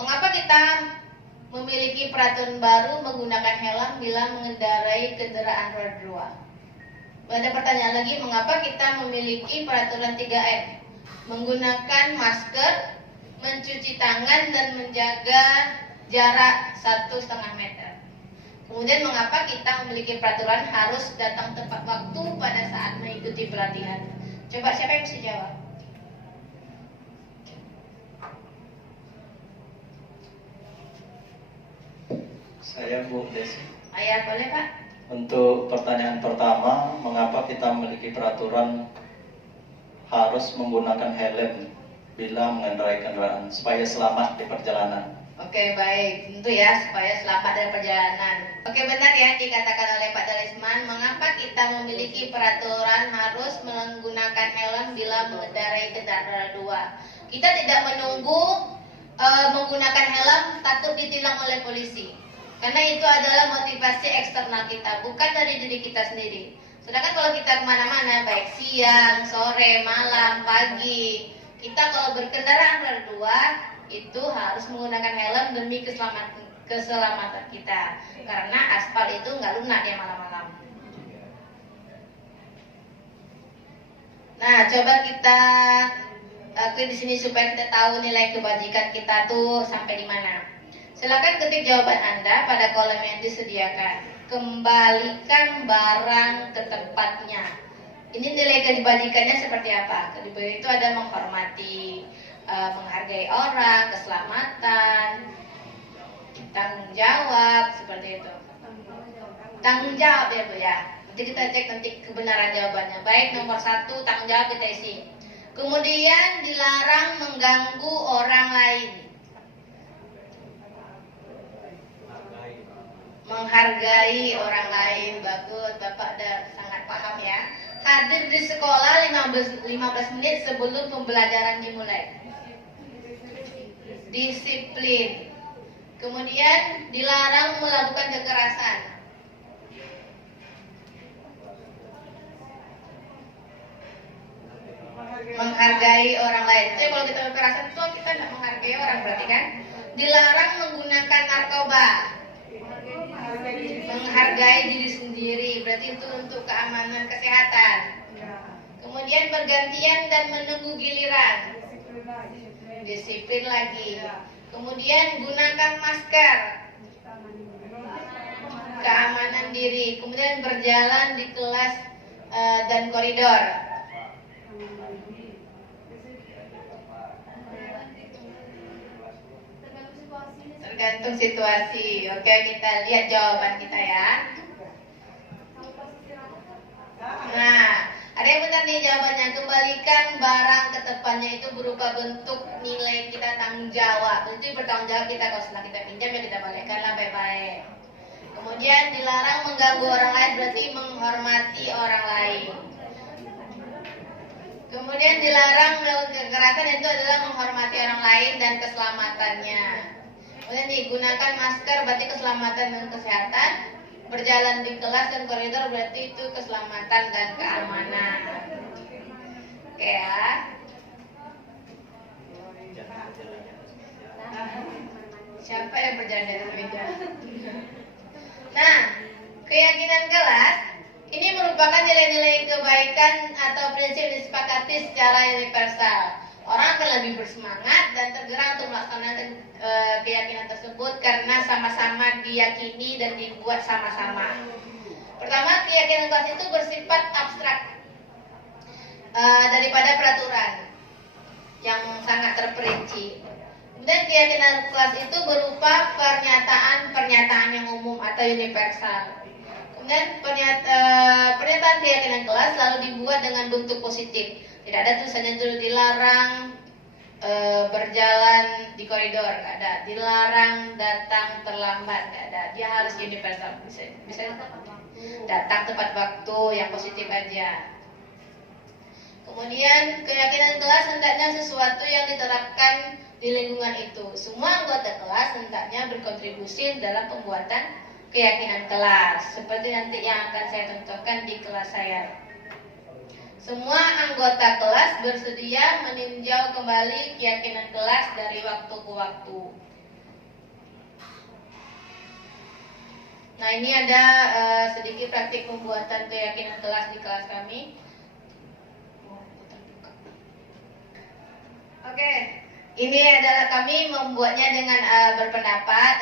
Mengapa kita memiliki peraturan baru menggunakan helm bila mengendarai kendaraan roda 2? Ada pertanyaan lagi, mengapa kita memiliki peraturan 3M? Menggunakan masker, mencuci tangan, dan menjaga jarak 1,5 meter. Kemudian mengapa kita memiliki peraturan harus datang tepat waktu pada saat mengikuti pelatihan? Coba siapa yang bisa jawab? Saya Bu Desi. Ayah boleh Pak? Untuk pertanyaan pertama, mengapa kita memiliki peraturan harus menggunakan helm bila mengendarai kendaraan supaya selamat di perjalanan? Oke, baik, tentu ya, supaya selamat dalam perjalanan. Oke, benar ya dikatakan oleh Pak Dalisman, mengapa kita memiliki peraturan harus menggunakan helm bila mengendarai kendaraan roda 2? Kita tidak menunggu menggunakan helm takut ditilang oleh polisi, karena itu adalah motivasi eksternal kita, bukan dari diri kita sendiri. Sedangkan kalau kita kemana-mana, baik siang, sore, malam, pagi, kita kalau berkendaraan roda 2 itu harus menggunakan helm demi keselamatan kita, karena aspal itu nggak lunak dia malam-malam. Nah, coba kita di sini supaya kita tahu nilai kebajikan kita tuh sampai di mana. Silakan ketik jawaban Anda pada kolom yang disediakan. Kembalikan barang ke tempatnya. Ini nilai kebajikannya seperti apa? Kebajikan itu ada menghormati, menghargai orang, keselamatan, tanggung jawab, seperti itu. Tanggung jawab ya Bu ya. Nanti kita cek nanti kebenaran jawabannya. Baik, nomor 1 tanggung jawab kita isi. Kemudian dilarang mengganggu orang lain. Menghargai orang lain. Bagus, Bapak udah sangat paham ya. Hadir di sekolah 15 menit sebelum pembelajaran dimulai. Disiplin. Kemudian dilarang melakukan kekerasan. Menghargai orang lain. Jadi kalau kita kekerasan itu kita tidak menghargai orang, berarti kan? Dilarang menggunakan narkoba. Menghargai diri sendiri, berarti itu untuk keamanan kesehatan. Kemudian bergantian dan menunggu giliran. Disiplin lagi. Kemudian gunakan masker. Keamanan diri. Kemudian berjalan di kelas dan koridor. Tergantung situasi. Oke, kita lihat jawaban kita ya. Nah, ada yang benar nih jawabannya. Kembalikan barang ke tempatnya itu berupa bentuk nilai kita tanggung jawab. Itu bertanggung jawab kita kalau setelah kita pinjam ya kita balikkanlah baik-baik. Kemudian dilarang mengganggu orang lain, berarti menghormati orang lain. Kemudian dilarang melakukan kekerasan, itu adalah menghormati orang lain dan keselamatannya. Kemudian digunakan masker, berarti keselamatan dan kesehatan. Berjalan di kelas dan koridor, berarti itu keselamatan dan keamanan. Oke ya. Siapa yang berjalan dari meja? Nah, keyakinan kelas ini merupakan nilai-nilai kebaikan atau prinsip disepakati secara universal. Orang akan lebih bersemangat dan tergerak untuk melaksanakan keyakinan tersebut karena sama-sama diyakini dan dibuat sama-sama. Pertama, keyakinan kelas itu bersifat abstrak daripada peraturan yang sangat terperinci. Kemudian keyakinan kelas itu berupa pernyataan yang umum atau universal. Kemudian pernyataan keyakinan kelas selalu dibuat dengan bentuk positif. Tidak ada tulisannya dulu dilarang berjalan di koridor, nggak ada. Dilarang datang terlambat, nggak ada. Dia harus universal. Bisa datang tepat waktu, yang positif aja. Kemudian keyakinan kelas hendaknya sesuatu yang diterapkan di lingkungan itu. Semua anggota kelas hendaknya berkontribusi dalam pembuatan keyakinan kelas. Seperti nanti yang akan saya contohkan di kelas saya. Semua anggota kelas bersedia meninjau kembali keyakinan kelas dari waktu ke waktu. Nah, ini ada sedikit praktik pembuatan keyakinan kelas di kelas kami. Oke, ini adalah kami membuatnya dengan berpendapat,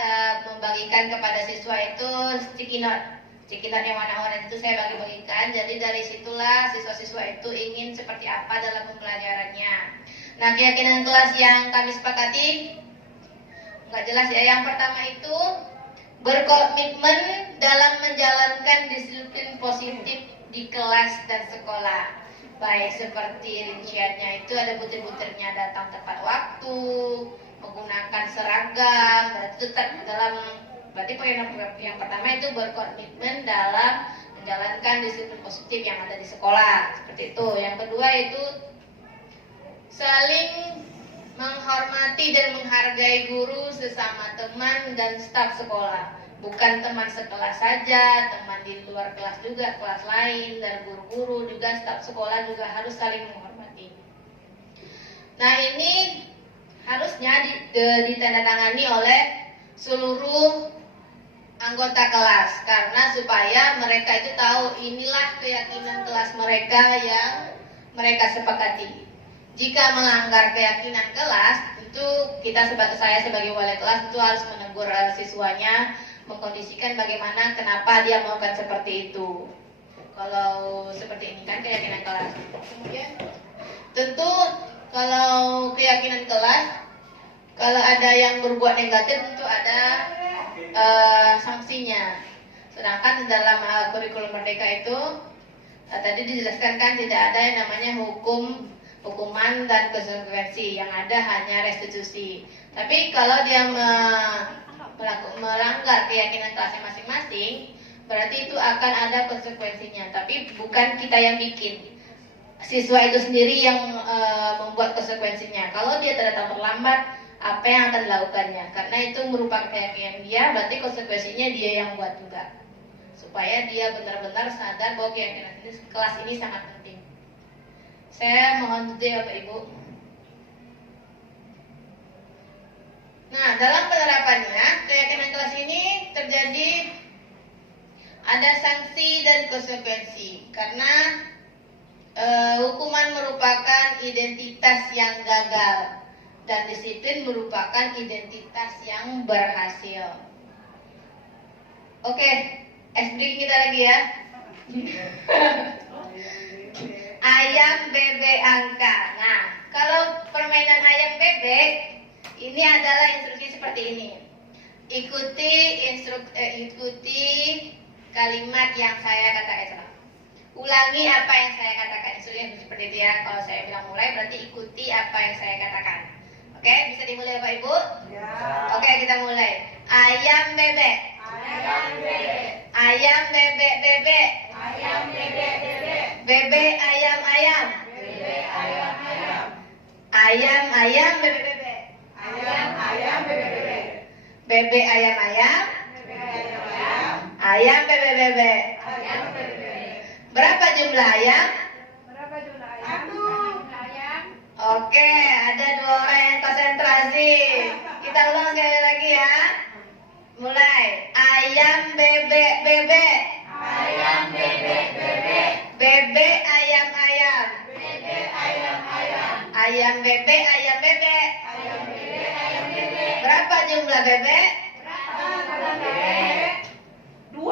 membagikan kepada siswa itu sticky note. Sticky note yang warna-warni itu saya bagi-bagikan. Jadi dari situlah siswa-siswa itu ingin seperti apa dalam pembelajarannya. Nah, keyakinan kelas yang kami sepakati nggak jelas ya. Yang pertama itu berkomitmen dalam menjalankan disiplin positif di kelas dan sekolah. Baik seperti rinciannya itu ada butir-butirnya, datang tepat waktu, menggunakan seragam, berarti poin yang pertama itu berkomitmen dalam menjalankan disiplin positif yang ada di sekolah, seperti itu. Yang kedua itu saling menghormati dan menghargai guru, sesama teman dan staf sekolah. Bukan teman sekelas saja, teman di luar kelas juga, kelas lain, dan guru-guru juga, staf sekolah juga harus saling menghormati. Nah, ini harusnya ditandatangani oleh seluruh anggota kelas, karena supaya mereka itu tahu inilah keyakinan kelas mereka yang mereka sepakati. Jika melanggar keyakinan kelas, tentu saya sebagai wali kelas itu harus menegur siswanya, mengkondisikan bagaimana kenapa dia melakukan seperti itu. Kalau seperti ini kan keyakinan kelas. Kemudian tentu kalau keyakinan kelas, kalau ada yang berbuat negatif tentu ada sanksinya. Sedangkan dalam kurikulum Merdeka itu tadi dijelaskan kan tidak ada yang namanya hukuman dan konsekuensi, yang ada hanya restitusi. Tapi kalau dia melanggar keyakinan kelasnya masing-masing, berarti itu akan ada konsekuensinya. Tapi bukan kita yang bikin, siswa itu sendiri yang membuat konsekuensinya. Kalau dia datang terlambat, apa yang akan dilakukannya? Karena itu merupakan keyakinan dia, berarti konsekuensinya dia yang buat juga. Supaya dia benar-benar sadar bahwa keyakinan kelas ini sangat penting. Saya mohon tutup ya Bapak Ibu. Nah, dalam penerapannya, keyakinan kelas ini terjadi ada sanksi dan konsekuensi. Karena hukuman merupakan identitas yang gagal dan disiplin merupakan identitas yang berhasil. Oke, break kita lagi ya. Ayam, bebek, angka. Nah, kalau permainan ayam bebek, ini adalah instruksi seperti ini. Ikuti kalimat yang saya katakan. Ulangi apa yang saya katakan. Instruksi seperti itu ya. Kalau saya bilang mulai, berarti ikuti apa yang saya katakan. Oke, bisa dimulai Bapak Ibu? Ya. Oke, kita mulai. Ayam bebek. Ayam bebek. Ayam bebek bebek. Ayam bebek bebek. Bebek ayam ayam. Bebek ayam ayam. Ayam ayam bebek bebek. Ayam ayam bebek bebek. Bebek ayam ayam. Bebek ayam ayam. Ayam bebek bebek. Ayam bebek bebek. Berapa jumlah ayam? Berapa jumlah ayam? 1. Ayam. Oke, ada 2 orang yang konsentrasi. Kita ulang sekali lagi ya. Mulai. Ayam bebek bebek. Ayam bebek bebek. Bebek ayam ayam. Bebek ayam ayam. Ayam bebek ayam bebek. Ayam bebek ayam bebek. Berapa jumlah bebek? Berapa jumlah bebek? 2.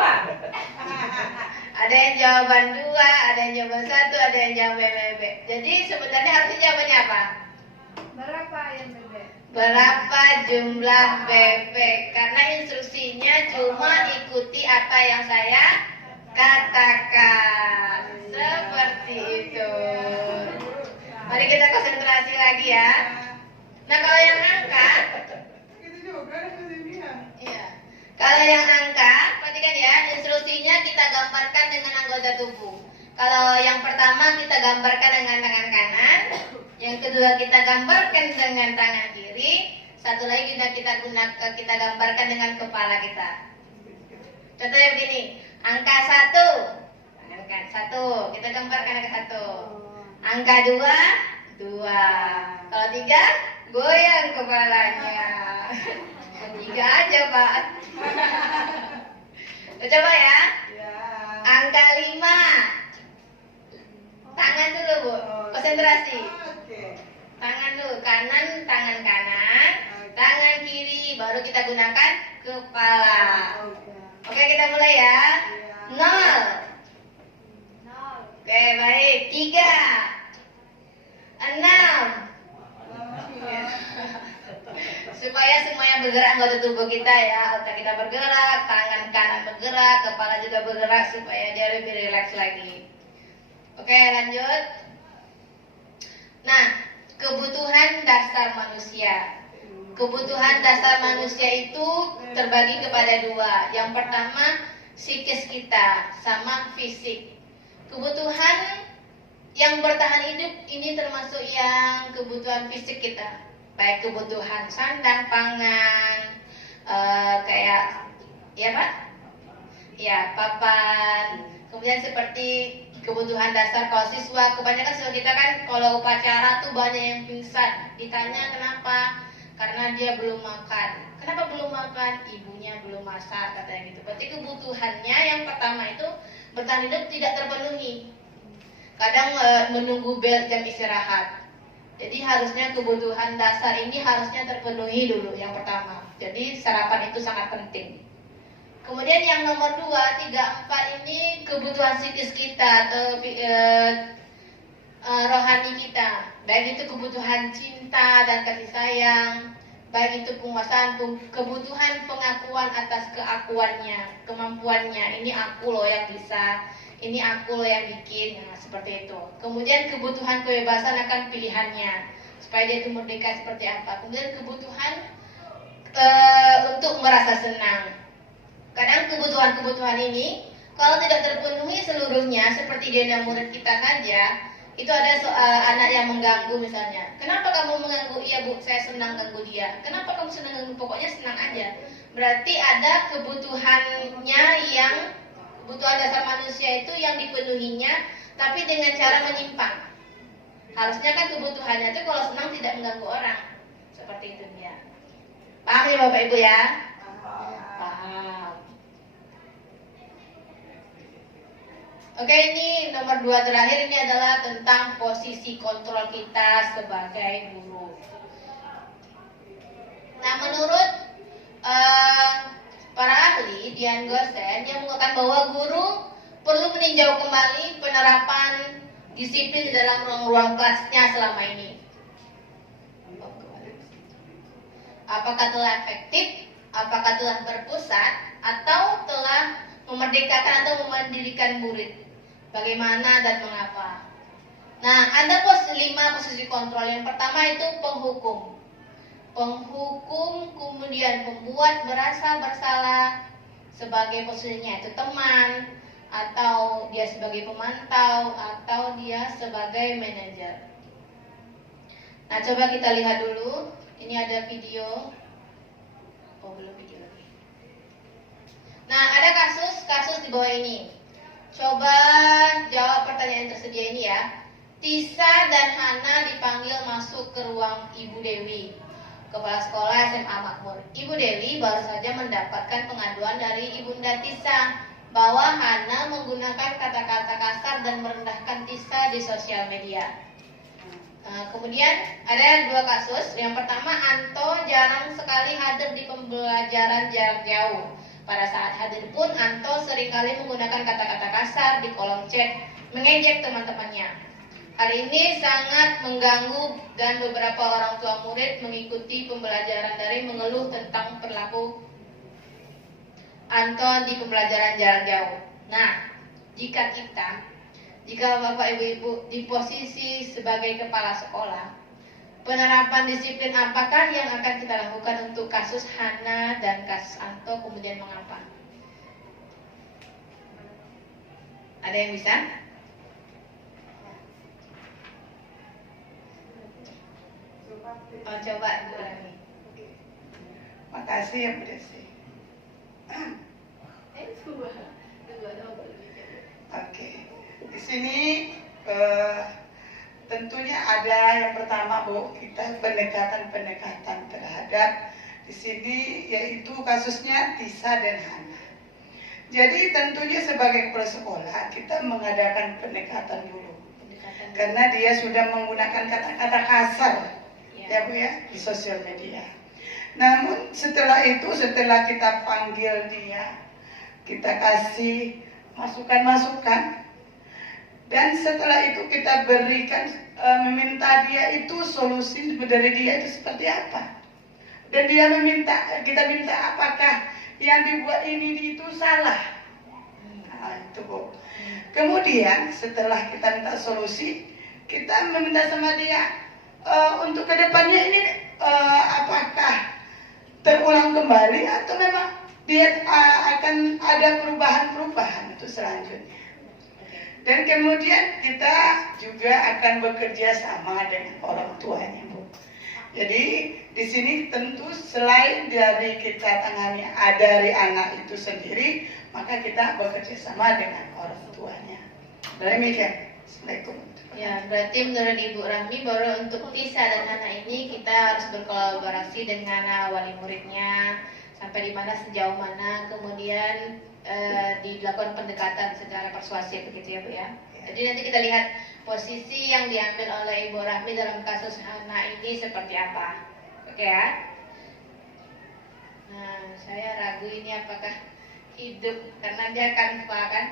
Ada yang jawaban 2, ada yang jawaban 1, ada yang jawaban bebek. Jadi sebenarnya harusnya jawabannya apa? Berapa ayam bebek? Berapa jumlah bebek? Karena instruksinya cuma ikuti apa yang saya katakan. Seperti itu. Mari kita konsentrasi lagi ya. Nah, kalau yang angka, iya. Kalau yang angka, perhatikan ya, instruksinya kita gambarkan dengan anggota tubuh. Kalau yang pertama kita gambarkan dengan tangan kanan, yang kedua kita gambarkan dengan tangan kiri, satu lagi kita gambarkan dengan kepala kita. Contohnya begini, angka 1, tangan kan 1, kita gambarkan angka 1. Angka 2, 2. Kalau 3, goyang kepalanya. 3 aja, Pak. Coba ya. Angka 5. Tangan dulu, Bu. Konsentrasi. Tangan dulu, tangan kanan, tangan kiri, baru kita gunakan kepala. Oke, kita mulai ya. 0. Oke, baik. 3, 6. Supaya semuanya bergerak anggota tubuh kita ya. Otak kita bergerak, tangan kanan bergerak, kepala juga bergerak supaya dia lebih rileks lagi. Oke, lanjut. Nah, kebutuhan dasar manusia. Kebutuhan dasar manusia itu terbagi kepada 2. Yang pertama, psikis kita sama fisik. Kebutuhan yang bertahan hidup ini termasuk yang kebutuhan fisik kita. Baik kebutuhan sandang, pangan, kayak ya Pak? Ya, papan. Kemudian seperti kebutuhan dasar kalau siswa, kebanyakan siswa kita kan kalau upacara tuh banyak yang pingsan. Ditanya kenapa? Karena dia belum makan. Kenapa belum makan? Ibunya belum masak, katanya gitu. Berarti kebutuhannya yang pertama itu bertahan hidup tidak terpenuhi. Kadang menunggu bel jam istirahat. Jadi harusnya kebutuhan dasar ini harusnya terpenuhi dulu yang pertama. Jadi sarapan itu sangat penting. Kemudian yang nomor 2, 3, 4 ini kebutuhan psikis kita atau rohani kita. Baik itu kebutuhan cinta dan kasih sayang, baik itu penguasaan, kebutuhan pengakuan atas keakuannya, kemampuannya. Ini aku loh yang bisa, ini aku loh yang bikin, nah, seperti itu. Kemudian kebutuhan kebebasan akan pilihannya, supaya dia itu merdeka seperti apa. Kemudian kebutuhan untuk merasa senang. Kadang kebutuhan-kebutuhan ini kalau tidak terpenuhi seluruhnya, seperti di murid kita saja, itu ada anak yang mengganggu misalnya. Kenapa kamu mengganggu? Iya Bu, saya senang ganggu dia. Kenapa kamu senang ganggu? Pokoknya senang aja. Berarti ada kebutuhannya yang kebutuhan dasar manusia itu yang dipenuhinya, tapi dengan cara menyimpang. Harusnya kan kebutuhannya itu kalau senang tidak mengganggu orang. Seperti itu dia. Paham ya Bapak Ibu ya? Paham. Oke, ini nomor 2 terakhir, ini adalah tentang posisi kontrol kita sebagai guru. Nah, menurut para ahli, Dian Gosen, yang mengatakan bahwa guru perlu meninjau kembali penerapan disiplin di dalam ruang-ruang kelasnya selama ini. Apakah telah efektif, apakah telah berpusat, atau telah memerdekakan atau memandirikan murid. Bagaimana dan mengapa? Nah, ada 5 posisi kontrol. Yang pertama itu penghukum. Penghukum, kemudian pembuat merasa bersalah, sebagai posisinya itu teman, atau dia sebagai pemantau, atau dia sebagai manajer. Nah, coba kita lihat dulu. Ini ada video. Oh, belum video lagi. Nah, ada kasus di bawah ini. Coba jawab pertanyaan yang tersedia ini ya. Tisa dan Hana dipanggil masuk ke ruang Ibu Dewi, Kepala Sekolah SMA Makmur. Ibu Dewi baru saja mendapatkan pengaduan dari Ibunda Tisa bahwa Hana menggunakan kata-kata kasar dan merendahkan Tisa di sosial media. Kemudian ada 2 kasus. Yang pertama, Anto jarang sekali hadir di pembelajaran jarak jauh. Pada saat hadir pun, Anto seringkali menggunakan kata-kata kasar di kolom chat, mengejek teman-temannya. Hal ini sangat mengganggu dan beberapa orang tua murid mengikuti pembelajaran daring mengeluh tentang perilaku Anton di pembelajaran jarak jauh. Nah, jika Bapak Ibu di posisi sebagai kepala sekolah, penerapan disiplin apakah yang akan kita lakukan untuk kasus Hana dan kasus Anto, kemudian mengapa? Ada yang bisa? Oh, coba Bu Rani. Makasih ya Bu Desi. Oke, di sini tentunya ada yang pertama Bu, kita pendekatan terhadap di sini yaitu kasusnya Tisa dan Hana. Jadi tentunya sebagai kepala sekolah kita mengadakan pendekatan dulu, karena dia sudah menggunakan kata-kata kasar, ya Bu ya, di sosial media. Namun setelah itu, setelah kita panggil dia, kita kasih masukan-masukan, dan setelah itu kita berikan, meminta dia itu solusi dari dia itu seperti apa, dan dia kita minta apakah yang dibuat ini itu salah. Nah, itu Bu. Kemudian setelah kita minta solusi, kita meminta sama dia untuk kedepannya ini apakah terulang kembali atau memang dia akan ada perubahan untuk selanjutnya. Dan kemudian kita juga akan bekerja sama dengan orang tuanya, Bu. Jadi di sini tentu selain dari kita tangani dari anak itu sendiri, maka kita bekerja sama dengan orang tuanya. Demikian. Assalamualaikum. Ya, berarti menurut Ibu Rahmi bahwa untuk Tisa dan Hana ini kita harus berkolaborasi dengan wali muridnya sampai di mana sejauh mana kemudian dilakukan pendekatan secara persuasif begitu ya Bu ya. Jadi nanti kita lihat posisi yang diambil oleh Ibu Rahmi dalam kasus Hana ini seperti apa. Oke ya. Nah, saya ragu ini apakah hidup karena dia akan kan.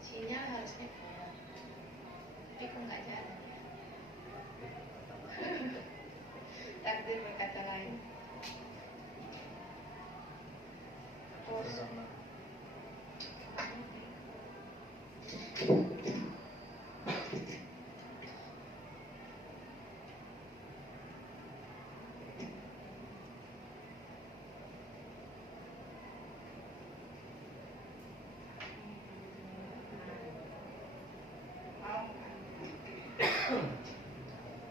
Sinyal harusnya. Tapi kok nggak jalan. Takdir berkata lain.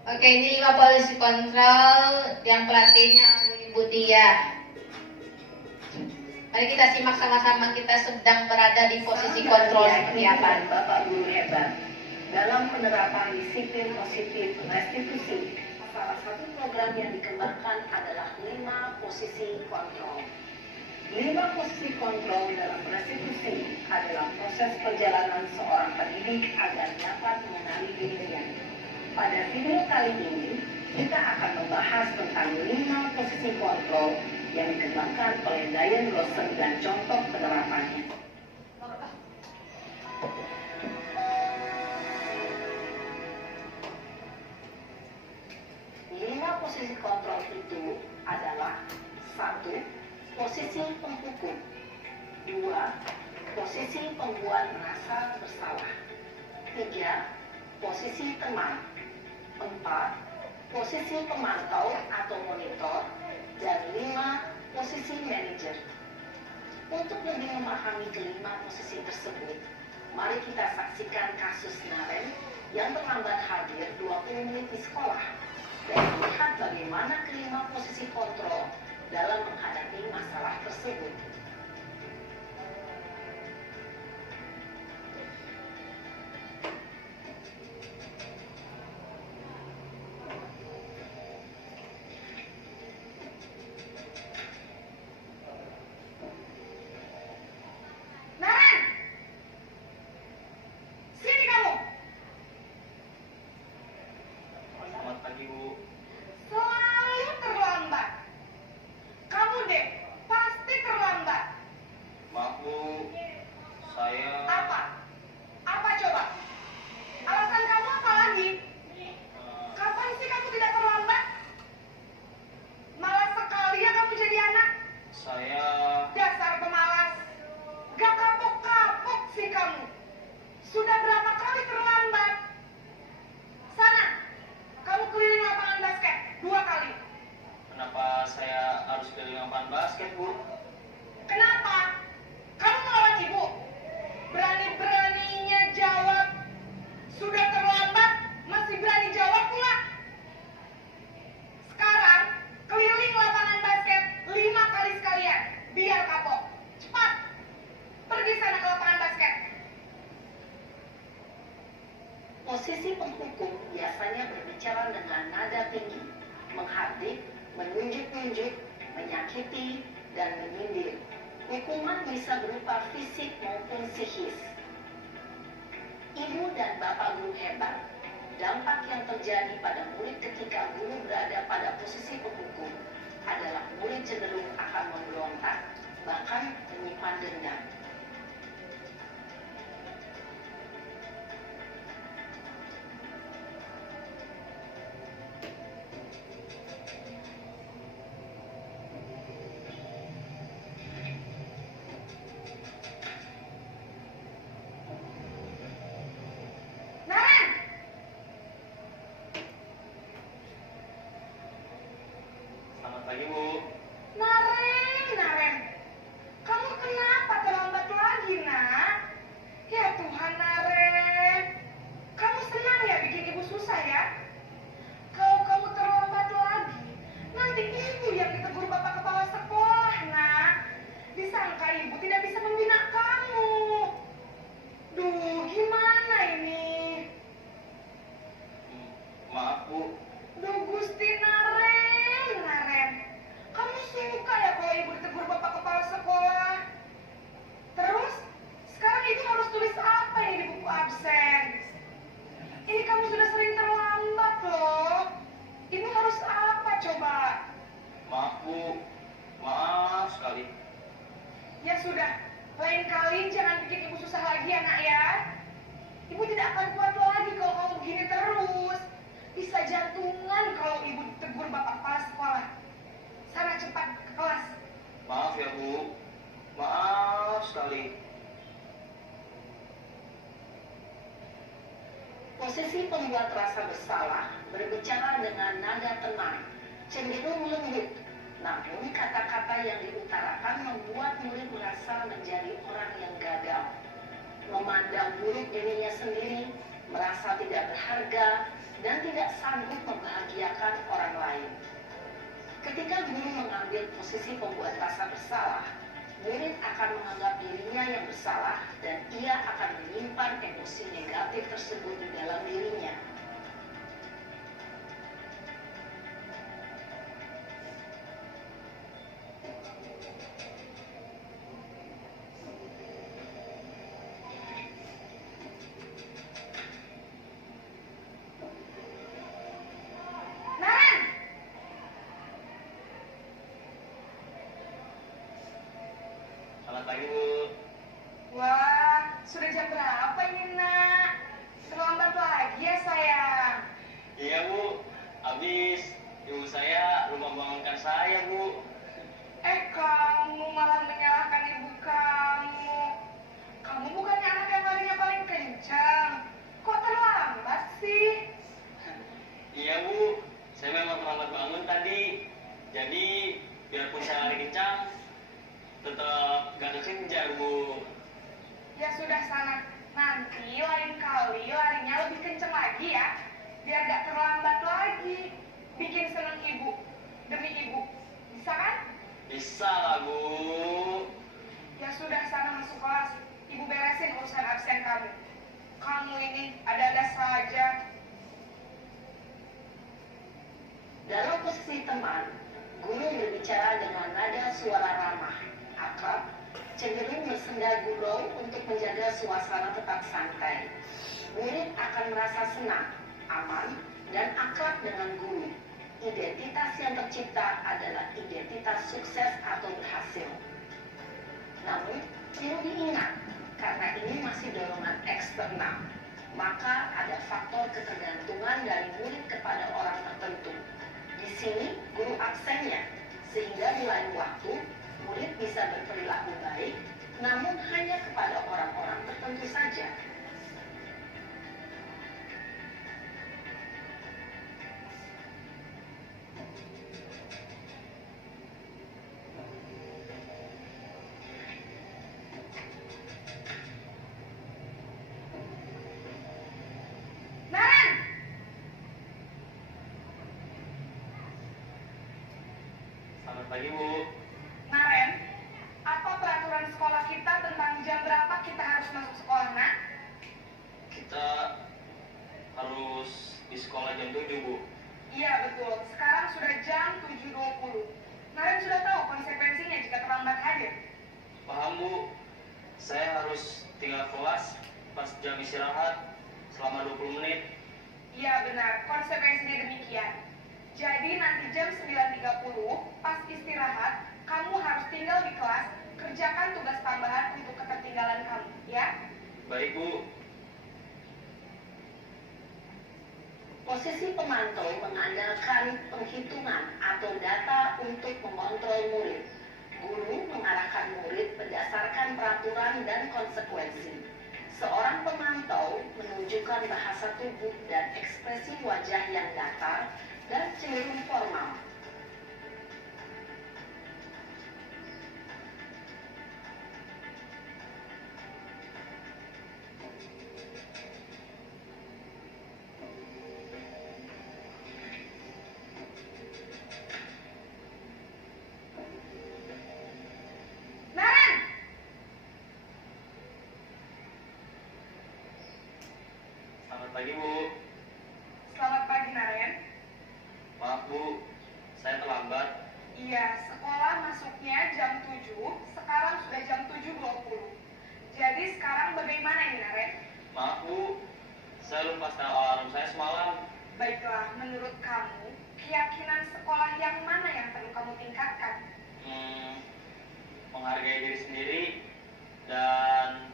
Oke, ini 5 polisi kontrol yang pelatihnya Ibu Tia. Mari kita simak sama-sama, kita sedang berada di posisi kontrol seperti apa. Bapak Guru hebat dalam penerapan disiplin positif restitusi. Salah satu program yang dikembangkan adalah 5 posisi kontrol. 5 posisi kontrol dalam restitusi adalah proses perjalanan seorang pendidik agar dapat mengenali dirinya. Pada video kali ini, kita akan membahas tentang 5 posisi kontrol yang dikembangkan oleh Diane Lawson dan contoh penerapannya. 5 posisi kontrol itu adalah 1. Posisi penghukum. 2. Posisi pembuat merasa bersalah. 3. Posisi teman. 4. Posisi pemantau atau monitor. Dan 5. Posisi manajer. Untuk lebih memahami kelima posisi tersebut, mari kita saksikan kasus Naren yang terlambat hadir 20 menit di sekolah dan melihat bagaimana kelima posisi kontrol dalam menghadapi masalah tersebut. Selamat pagi, Bu. Selalu terlambat. Kamu deh, pasti terlambat. Posisi penghukum biasanya berbicara dengan nada tinggi, menghardik, menunjuk-nunjuk, menyakiti, dan menyindir. Hukuman bisa berupa fisik maupun psikis. Ibu dan bapak guru hebat, dampak yang terjadi pada murid ketika guru berada pada posisi penghukum adalah murid cenderung akan memberontak, bahkan menyimpan dendam. Naren, Selamat pagi, Bu. Naren, kamu kenapa terlambat lagi, nak? Ya Tuhan, Naren, kamu senang ya bikin ibu susah ya? Kalau kamu terlambat lagi, nanti ibu yang ditegur bapak kepala sekolah, nak. Disangka ibu tidak bisa membina kamu. Duh, gimana ini? Maaf, Bu. Duh, Gusti Naren, kamu suka ya kalau ibu ditegur bapak kepala sekolah? Terus, sekarang ibu harus tulis apa ini di buku absen? Ini kamu sudah sering terlambat loh. Ibu harus apa coba? Maaf, Bu. Maaf sekali. Ya sudah, lain kali jangan bikin ibu susah lagi ya nak ya. Ibu tidak akan kuat lagi kalau kamu begini terus. Bisa jantungan kalau ibu tegur bapak kepala sekolah. Sana cepat ke kelas. Maaf ya, Bu. Maaf sekali. Posisi pembuat rasa bersalah berbicara dengan nada tenang, cenderung lembut. Namun kata-kata yang diutarakan membuat murid merasa menjadi orang yang gagal, memandang buruk dirinya sendiri, merasa tidak berharga, dan tidak sanggup membahagiakan orang lain. Ketika guru mengambil posisi pembuat rasa bersalah, murid akan menganggap dirinya yang bersalah dan ia akan menyimpan emosi negatif tersebut di dalam dirinya. Naren, Selamat pagi, Bu. wah, sudah jam berapa ini nak? Terlambat lagi ya sayang. Iya, Bu. Habis ibu saya rumah bangunkan saya, Bu. Kamu malah menyalahkan ibu kamu. Kamu bukannya anak yang larinya paling kencang. Kok terlambat sih? Iya, Bu. Saya memang terlambat bangun tadi. Jadi, biarpun saya lari kencang, tetap gak kekejar, Bu. Ya sudah sana. Nanti lain kali larinya lebih kencang lagi ya. Biar gak terlambat lagi. Bikin seneng ibu. Demi ibu. Bisa kan? Bisa lah, Bu. Ya sudah sana masuk kelas. Ibu beresin urusan absen kamu. Kamu ini ada-ada saja. Dalam posisi teman, guru berbicara dengan nada suara ramah, akrab, cenderung bersenda gurau untuk menjaga suasana tetap santai. Murid akan merasa senang, aman, dan akrab dengan guru. Identitas yang tercipta adalah identitas sukses atau berhasil. Namun, perlu diingat, karena ini masih dorongan eksternal, maka ada faktor ketergantungan dari murid kepada orang tertentu. Di sini, guru absennya, sehingga di lain waktu, murid bisa berperilaku baik, namun hanya kepada orang-orang tertentu saja. Naren! Selamat pagi, Bu. Naren, apa peraturan sekolah kita tentang jam berapa kita harus masuk sekolah, nak? Kita Naren sudah tahu konsekuensinya jika terlambat hadir. Paham Bu, saya harus tinggal kelas pas jam istirahat selama 20 menit. Iya benar, konsekuensinya demikian. Jadi nanti jam 9.30 pas istirahat, kamu harus tinggal di kelas, kerjakan tugas tambahan untuk ketertinggalan kamu, ya? Baik Bu. Posisi pemantau mengandalkan penghitungan atau data untuk mengontrol murid. Guru mengarahkan murid berdasarkan peraturan dan konsekuensi. Seorang pemantau menunjukkan bahasa tubuh dan ekspresi wajah yang datar dan cenderung formal. Naren! Selamat pagi Bu. Selamat pagi, Naren. Maaf Bu, saya terlambat. Iya, sekolah masuknya jam 7, sekarang sudah jam 7.20. Jadi sekarang bagaimana ini, Naren? Maaf Bu, saya lupa setel alarm saya semalam. Baiklah, menurut kamu, keyakinan sekolah yang mana yang perlu kamu tingkatkan? Menghargai diri sendiri dan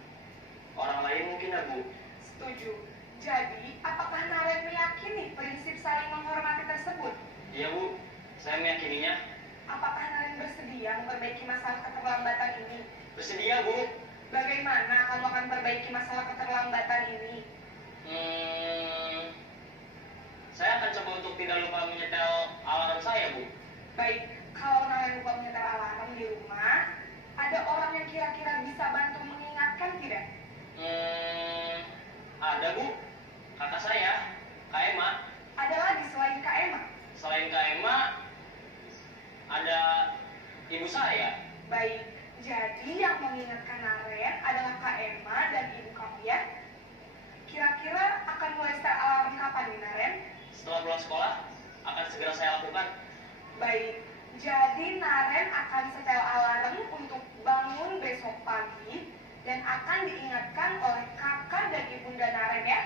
orang lain mungkin ya Bu. Setuju. Jadi, apakah Naren meyakini prinsip saling menghormati tersebut? Iya Bu, saya meyakininya. Apakah Naren bersedia memperbaiki masalah keterlambatan ini? Bersedia Bu. Bagaimana kamu akan perbaiki masalah keterlambatan ini? Saya akan coba untuk tidak lupa menyetel alarm saya Bu. Baik, kalau Naren lupa menyetel alarm di rumah, ada orang yang kira-kira bisa bantu mengingatkan tidak? Ada Bu, kakak saya, Kak Emma. Ada lagi selain Kak Emma? Selain Kak Emma, ada ibu saya. Baik, jadi yang mengingatkan Naren adalah Kak Emma dan ibu kamu ya? Kira-kira akan mulai setel alarm kapan nih, Naren? Setelah pulang sekolah, akan segera saya lakukan. Baik, jadi Naren akan setel alarm untuk bangun besok pagi dan akan diingatkan oleh kakak dan ibunda Naren ya.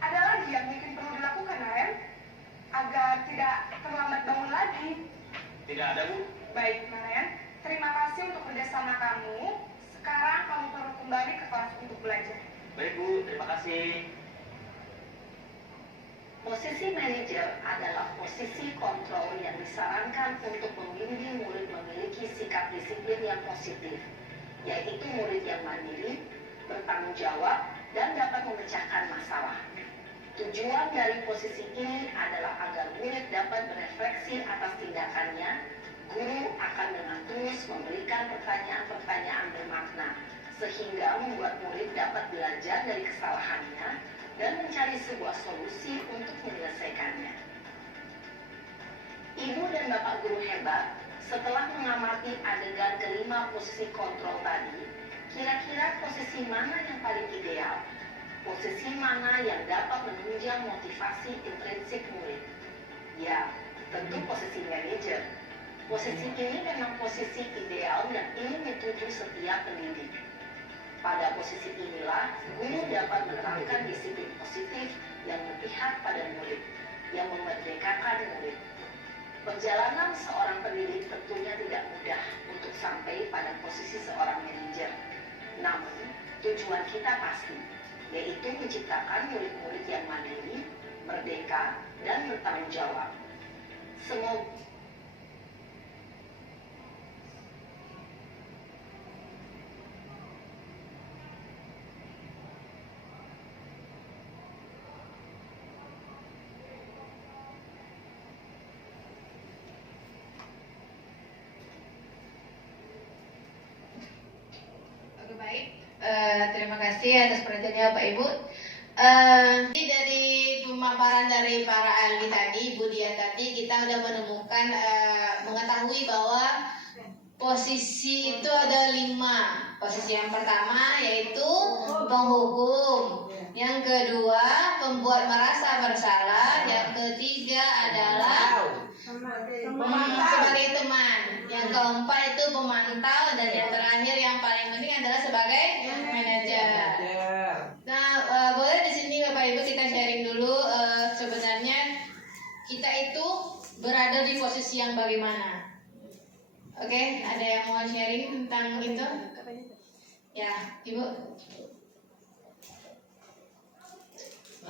Ada lagi yang mungkin perlu dilakukan, Naren, agar tidak terlambat bangun lagi? Tidak ada Bu. Baik, Naren, terima kasih untuk kerjasama kamu. Sekarang kamu perlu kembali ke kelas untuk belajar. Baik Bu, terima kasih. Posisi manajer adalah posisi kontrol yang disarankan untuk membimbing murid memiliki sikap disiplin yang positif, yaitu murid yang mandiri, bertanggung jawab, dan dapat memecahkan masalah. Tujuan dari posisi ini adalah agar murid dapat berefleksi atas tindakannya. Guru akan dengan tulus memberikan pertanyaan-pertanyaan bermakna, sehingga membuat murid dapat belajar dari kesalahannya dan mencari sebuah solusi untuk menyelesaikannya. Ibu dan Bapak guru hebat, setelah mengamati adegan kelima posisi kontrol tadi, kira-kira posisi mana yang paling ideal? Posisi mana yang dapat menunjang motivasi intrinsik murid? Ya, tentu posisi manajer. Posisi ini memang posisi ideal yang ingin dituju setiap pendidik. Pada posisi inilah, guru dapat menerapkan disiplin positif yang berpihak pada murid, yang memerdekakan murid. Perjalanan seorang pendidik tentunya tidak mudah untuk sampai pada posisi seorang manajer. Namun, tujuan kita pasti, yaitu menciptakan murid-murid yang mandiri, merdeka, dan bertanggung jawab. Semoga Oke, baik. Terima kasih atas perhatiannya Pak Ibu. Dari pemaparan dari para ahli tadi, Bu Dian tadi, kita sudah menemukan mengetahui bahwa posisi itu ada 5. Posisi yang pertama yaitu penghukum, yang kedua pembuat merasa bersalah, yang ketiga adalah sebagai teman. keempat itu pemantau, dan yang terakhir yang paling penting adalah sebagai manajer. Nah, boleh di sini Bapak Ibu kita sharing dulu, sebenarnya kita itu berada di posisi yang bagaimana. Oke, ada yang mau sharing tentang itu? Ya, Ibu.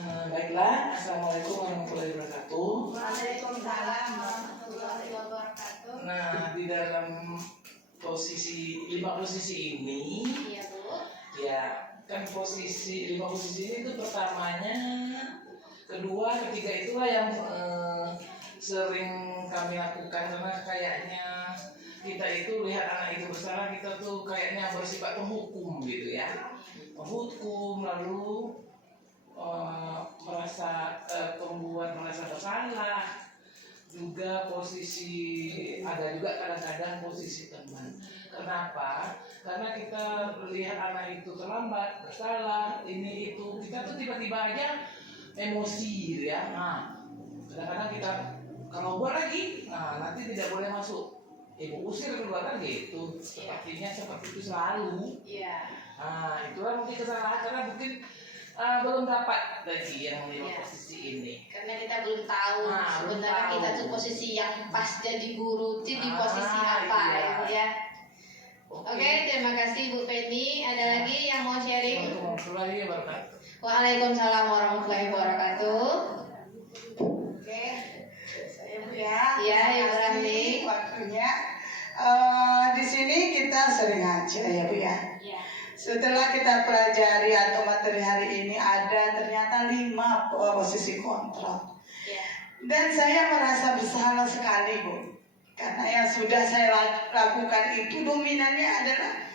Baiklah, Assalamualaikum warahmatullahi wabarakatuh. Waalaikumsalam warahmatullahi wabarakatuh. Nah, di dalam lima posisi ini, Iya, Bu. ya kan lima posisi ini itu pertamanya, kedua, ketiga itulah yang sering kami lakukan, karena kayaknya kita itu lihat anak itu bersalah, kita tuh kayaknya bersifat penghukum gitu ya, penghukum, lalu pembuat merasa bersalah, juga posisi, ada juga kadang-kadang posisi teman. Kenapa? Karena kita lihat anak itu terlambat, bersalah, ini itu, kita tuh tiba-tiba aja emosi gitu ya. Nah, kadang-kadang kita kalau buat lagi, nah nanti tidak boleh masuk, ibu usir keluar gitu. Sepertinya seperti itu selalu. Iya. Nah, itulah mungkin kesalahan, karena mungkin belum dapat lagi yang lima posisi ini. Karena kita belum tahu sebenarnya belum kita tahu. tuh posisi yang pas jadi guru itu di posisi apa iya. ya, Bu ya. Oke, terima kasih Bu Penny. Ada lagi yang mau sharing? Warahmatullahi wabarakatuh. Waalaikumsalam warahmatullahi wabarakatuh. Oke, saya Bu ya. Iya, Terima Ibu kasih Rani. waktunya. Di sini kita sering ngaji ya Bu ya. Iya. Setelah kita pelajari atau materi hari ini, ada ternyata 5 posisi kontrol. Iya. Dan saya merasa bersalah sekali Bu, karena yang sudah saya lakukan itu dominannya adalah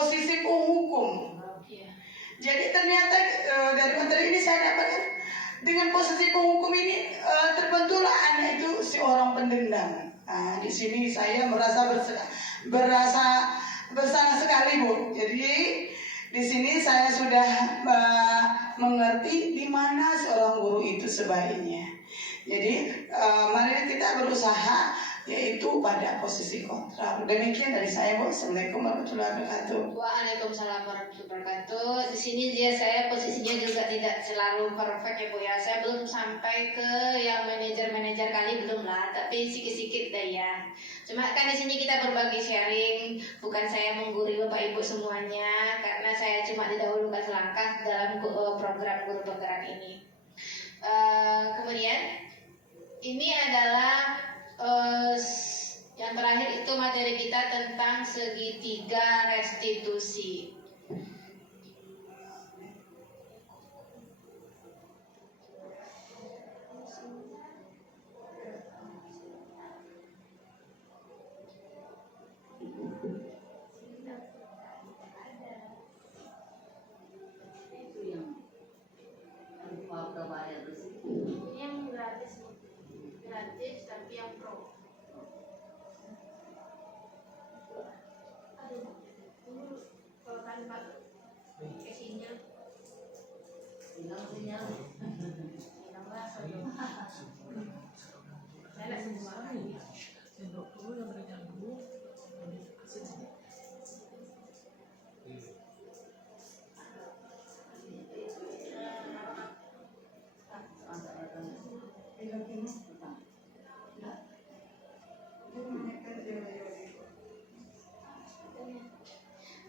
posisi penghukum. Iya. Jadi ternyata dari materi ini saya dapatkan, dengan posisi penghukum ini terbentuklah anak itu si orang pendendam. Nah, di sini saya merasa bersalah sekali Bu. Jadi di sini saya sudah mengerti di mana seorang guru itu sebaiknya. Jadi mari kita berusaha yaitu pada posisi kontrol. Demikian dari saya Bu. Assalamualaikum warahmatullahi wabarakatuh. Waalaikumsalam warahmatullahi wabarakatuh. Di sini saya posisinya juga tidak selalu perfect ya Bu ya. Saya belum sampai ke yang manajer kali, belum lah, tapi sedikit-sedikit deh ya. Cuma kan di sini kita berbagi sharing, bukan saya menggurui Bapak Ibu semuanya, karena saya cuma didahulukan selangkah dalam program guru bergerak ini. Kemudian ini adalah yang terakhir itu materi kita tentang segitiga restitusi. Ini yang gratis tapi yang pro. Aduh, dulu kalau kan Pak ke sinyal. Hilang lah satu. Saya nak semua. Sendok dulu yang mereka dulu.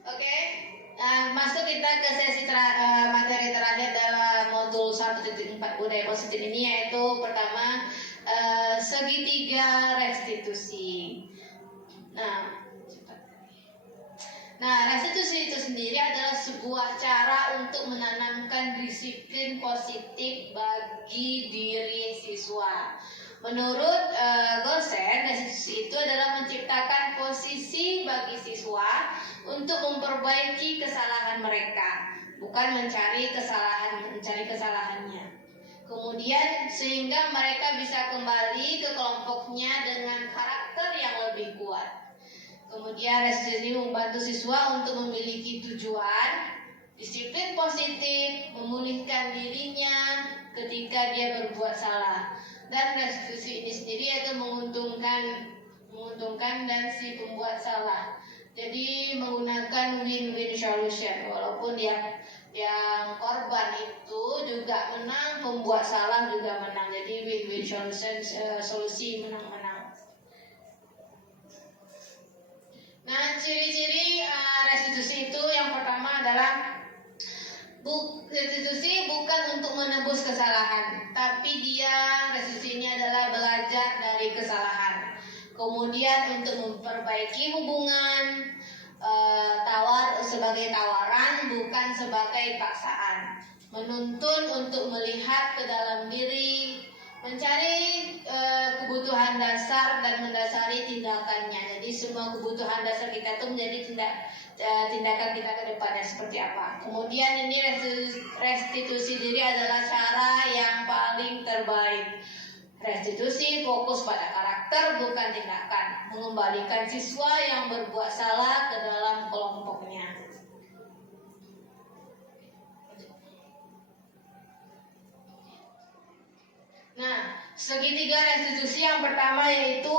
Oke, masuk kita ke sesi materi terakhir dalam modul 1.4 budaya positif ini, yaitu pertama segitiga restitusi. Nah, restitusi itu sendiri adalah sebuah cara untuk menanamkan disiplin positif bagi diri siswa. Menurut Gosen, restitusi itu adalah menciptakan posisi bagi siswa untuk memperbaiki kesalahan mereka, bukan mencari kesalahannya. Kemudian sehingga mereka bisa kembali ke kelompoknya dengan karakter yang lebih kuat. Kemudian restitusi membantu siswa untuk memiliki tujuan, disiplin positif, memulihkan dirinya ketika dia berbuat salah. Dan restitusi ini sendiri yaitu menguntungkan menguntungkan dan si pembuat salah. Jadi menggunakan win-win solution, walaupun yang korban itu juga menang, pembuat salah juga menang. Jadi win-win solution, solusi menang-menang. Nah, ciri-ciri restitusi itu yang pertama adalah restitusi bukan untuk menebus kesalahan, tapi restitusi ini adalah belajar dari kesalahan. Kemudian untuk memperbaiki hubungan, sebagai tawaran bukan sebagai paksaan. Menuntun untuk melihat ke dalam diri, mencari kebutuhan dasar dan mendasari tindakannya. Jadi semua kebutuhan dasar kita itu menjadi tindakan kita ke depannya seperti apa. Kemudian ini restitusi diri adalah cara yang paling terbaik. Restitusi fokus pada karakter bukan tindakan, mengembalikan siswa yang berbuat salah ke dalam kelompoknya. Nah, segitiga restitusi yang pertama yaitu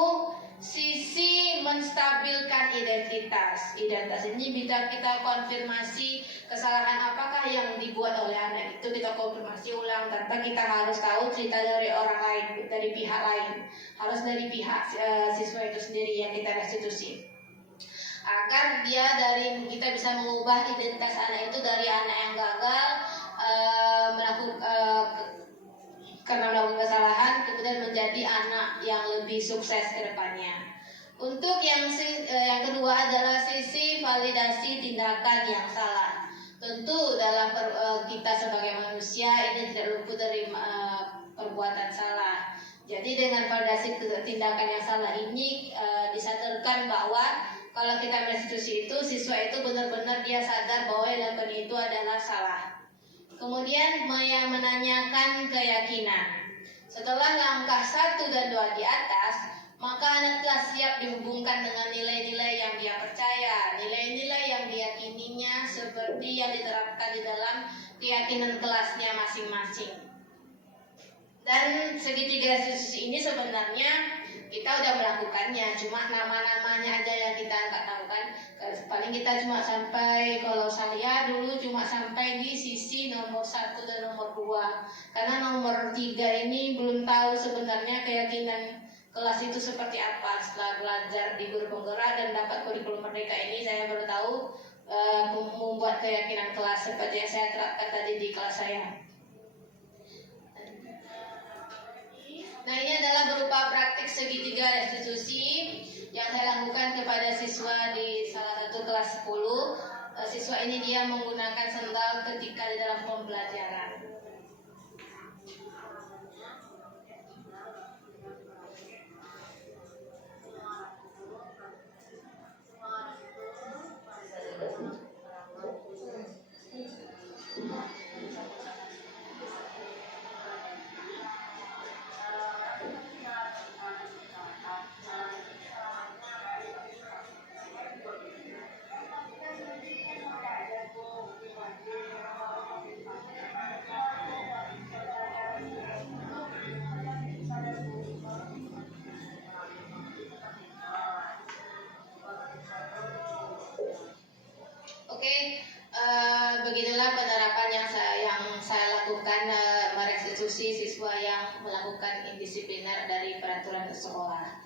sisi menstabilkan identitas. Identitas ini bisa kita konfirmasi kesalahan apakah yang dibuat oleh anak itu, kita konfirmasi ulang tanpa kita harus tahu cerita dari orang lain, dari pihak lain. Harus dari pihak siswa itu sendiri yang kita restitusi. Agar kita bisa mengubah identitas anak itu dari anak yang gagal karena melakukan kesalahan, kemudian menjadi anak yang lebih sukses ke depannya. Untuk yang kedua adalah sisi validasi tindakan yang salah. Tentu dalam kita sebagai manusia ini tidak luput dari perbuatan salah. Jadi dengan validasi tindakan yang salah ini disadarkan bahwa kalau kita restitusi itu, siswa itu benar-benar dia sadar bahwa yang dilakukan itu adalah salah. Kemudian yang menanyakan keyakinan. Setelah langkah 1 dan 2 di atas, maka anak telah siap dihubungkan dengan nilai-nilai yang dia percaya, nilai-nilai yang diyakininya seperti yang diterapkan di dalam keyakinan kelasnya masing-masing. Dan segitiga restitusi ini sebenarnya kita udah melakukannya, cuma nama-namanya aja yang kita nggak tahu kan. Paling kita cuma sampai, kalau saya dulu cuma sampai di sisi nomor 1 dan nomor 2. Karena nomor 3 ini belum tahu sebenarnya keyakinan kelas itu seperti apa. Setelah belajar di guru penggerak dan dapat kurikulum merdeka ini, saya baru tahu membuat keyakinan kelas seperti yang saya terapkan tadi di kelas saya. Nah, ini adalah berupa praktik segitiga restitusi yang saya lakukan kepada siswa di salah satu kelas 10. Siswa ini dia menggunakan sendal ketika di dalam pembelajaran. Begitulah penerapan yang saya lakukan merestitusi siswa yang melakukan indisipliner dari peraturan sekolah.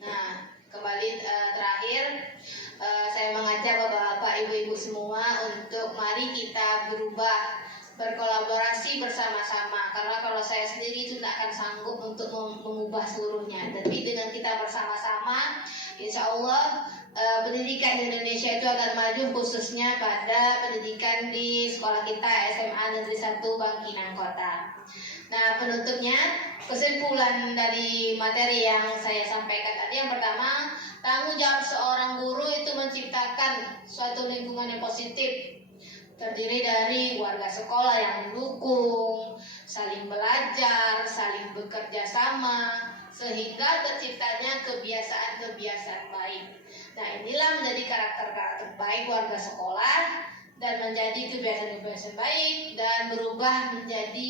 Nah, kembali terakhir saya mengajak bapak-bapak, ibu-ibu semua untuk mari kita berkolaborasi bersama-sama. Karena kalau saya sendiri itu tidak akan sanggup untuk mengubah seluruhnya. Tapi dengan kita bersama-sama, insya Allah pendidikan di Indonesia itu akan maju, khususnya pada pendidikan di sekolah kita SMA Negeri 1 Bangkinang Kota. Nah, penutupnya, kesimpulan dari materi yang saya sampaikan tadi, yang pertama, tanggung jawab seorang guru itu menciptakan suatu lingkungan yang positif, terdiri dari warga sekolah yang mendukung, saling belajar, saling bekerja sama, sehingga terciptanya kebiasaan-kebiasaan baik. Nah, inilah menjadi karakter-karakter baik warga sekolah dan menjadi kebiasaan-kebiasaan baik dan berubah menjadi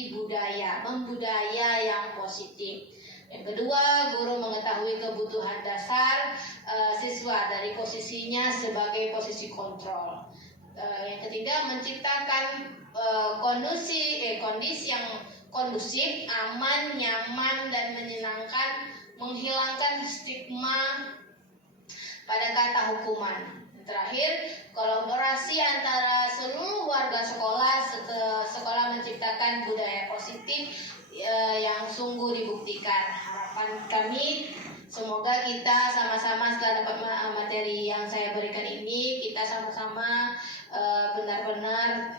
membudaya yang positif. Yang kedua, guru mengetahui kebutuhan dasar siswa dari posisinya sebagai posisi kontrol. Yang ketiga, menciptakan kondisi yang kondusif, aman, nyaman, dan menyenangkan, menghilangkan stigma pada kata hukuman. Terakhir, kolaborasi antara seluruh warga sekolah menciptakan budaya positif yang sungguh dibuktikan. Harapan kami semoga kita sama-sama setelah dapat materi yang saya berikan ini, kita sama-sama benar-benar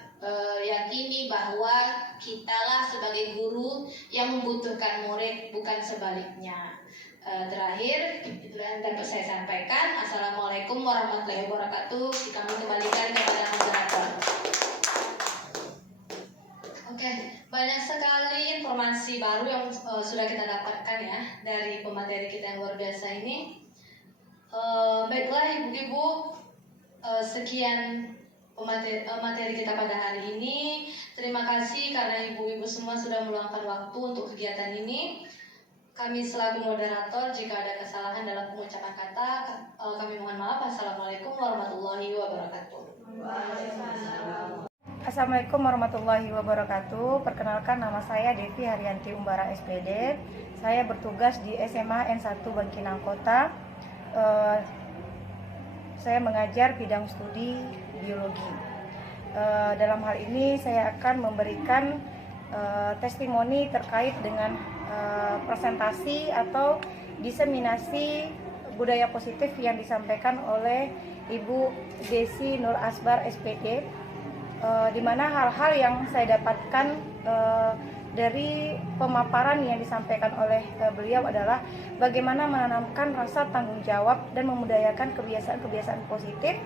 yakini bahwa kitalah sebagai guru yang membutuhkan murid, bukan sebaliknya. Terakhir, itu yang dapat saya sampaikan. Assalamualaikum warahmatullahi wabarakatuh. Kami kembalikan kepada moderator. Oke, banyak sekali informasi baru yang sudah kita dapatkan ya dari pemateri kita yang luar biasa ini. Baiklah ibu-ibu, sekian materi kita pada hari ini. Terima kasih karena ibu-ibu semua sudah meluangkan waktu untuk kegiatan ini. Kami selaku moderator, jika ada kesalahan dalam pengucapan kata, kami mohon maaf. Assalamualaikum warahmatullahi wabarakatuh. Assalamualaikum warahmatullahi wabarakatuh. Perkenalkan, nama saya Devi Haryanti Umbara SPD. Saya bertugas di SMA N1 Bangkinang Kota. Saya mengajar bidang studi biologi. Dalam hal ini saya akan memberikan testimoni terkait dengan presentasi atau diseminasi budaya positif yang disampaikan oleh Ibu Desi Nur Asbar SPD, di mana hal-hal yang saya dapatkan dari pemaparan yang disampaikan oleh beliau adalah bagaimana menanamkan rasa tanggung jawab dan memudayakan kebiasaan-kebiasaan positif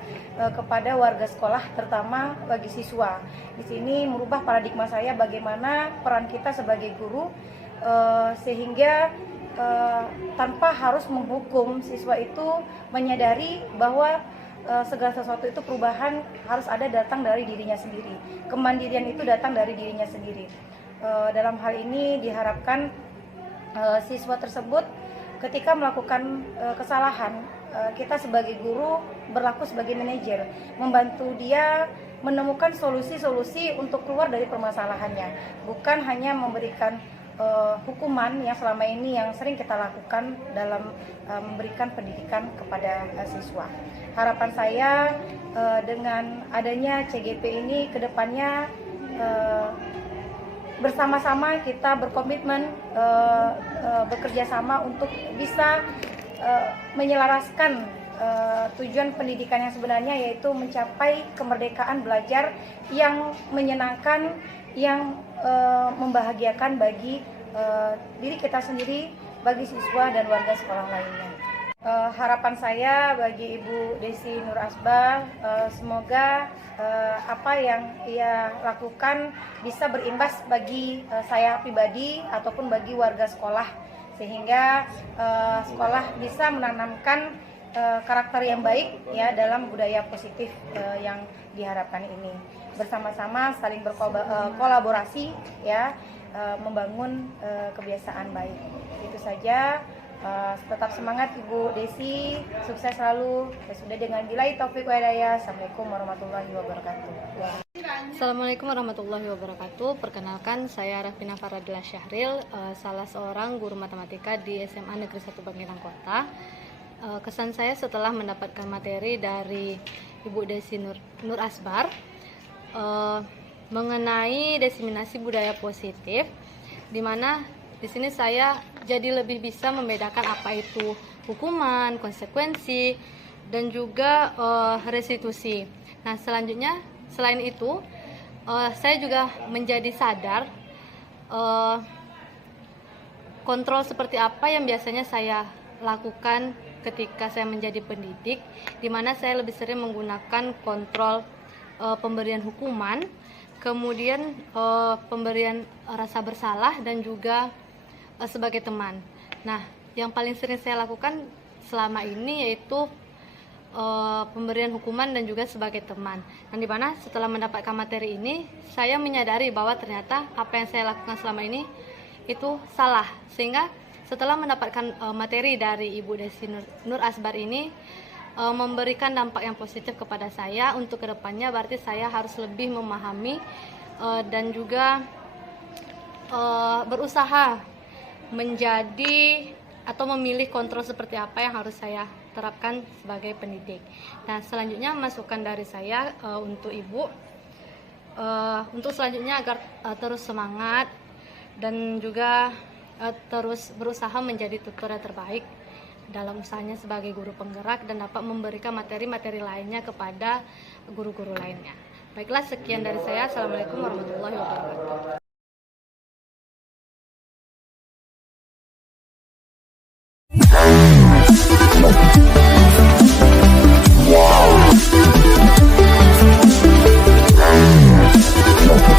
kepada warga sekolah, terutama bagi siswa. Di sini merubah paradigma saya bagaimana peran kita sebagai guru, sehingga tanpa harus menghukum, siswa itu menyadari bahwa segala sesuatu itu perubahan harus ada datang dari dirinya sendiri. Kemandirian itu datang dari dirinya sendiri. Dalam hal ini diharapkan siswa tersebut ketika melakukan kesalahan, kita sebagai guru berlaku sebagai manajer, membantu dia menemukan solusi-solusi untuk keluar dari permasalahannya, bukan hanya memberikan hukuman yang selama ini yang sering kita lakukan dalam memberikan pendidikan kepada siswa. Harapan saya dengan adanya CGP ini kedepannya bersama-sama kita berkomitmen bekerja sama untuk bisa menyelaraskan tujuan pendidikan yang sebenarnya, yaitu mencapai kemerdekaan belajar yang menyenangkan, yang membahagiakan bagi diri kita sendiri, bagi siswa dan warga sekolah lainnya. Harapan saya bagi Ibu Desi Nur Asbar, semoga apa yang ia lakukan bisa berimbas bagi saya pribadi ataupun bagi warga sekolah, sehingga sekolah bisa menanamkan karakter yang baik ya dalam budaya positif yang diharapkan ini. Bersama-sama saling berkolaborasi ya, membangun kebiasaan baik. Itu saja. Tetap semangat Ibu Desi, sukses selalu. Sudah dengan billahi taufik wa hidayah. Assalamualaikum warahmatullahi wabarakatuh. Assalamualaikum warahmatullahi wabarakatuh. Perkenalkan, saya Rafina Faradila Syahril, salah seorang guru matematika di SMA Negeri 1 Bangkinang Kota. Kesan saya setelah mendapatkan materi dari Ibu Desi Nur Asbar mengenai diseminasi budaya positif, di mana di sini saya jadi lebih bisa membedakan apa itu hukuman, konsekuensi, dan juga restitusi. Nah, selanjutnya selain itu saya juga menjadi sadar kontrol seperti apa yang biasanya saya lakukan ketika saya menjadi pendidik, di mana saya lebih sering menggunakan kontrol pemberian hukuman, kemudian pemberian rasa bersalah, dan juga sebagai teman. Nah, yang paling sering saya lakukan selama ini yaitu pemberian hukuman dan juga sebagai teman. Dan di mana setelah mendapatkan materi ini, saya menyadari bahwa ternyata apa yang saya lakukan selama ini itu salah, sehingga setelah mendapatkan materi dari Ibu Desi Nur Asbar ini memberikan dampak yang positif kepada saya. Untuk kedepannya berarti saya harus lebih memahami dan juga berusaha menjadi atau memilih kontrol seperti apa yang harus saya terapkan sebagai pendidik. Nah, selanjutnya masukan dari saya untuk Ibu untuk selanjutnya agar terus semangat dan juga terus berusaha menjadi tutor yang terbaik dalam usahanya sebagai guru penggerak dan dapat memberikan materi-materi lainnya kepada guru-guru lainnya. Baiklah, sekian dari saya. Assalamualaikum warahmatullahi wabarakatuh.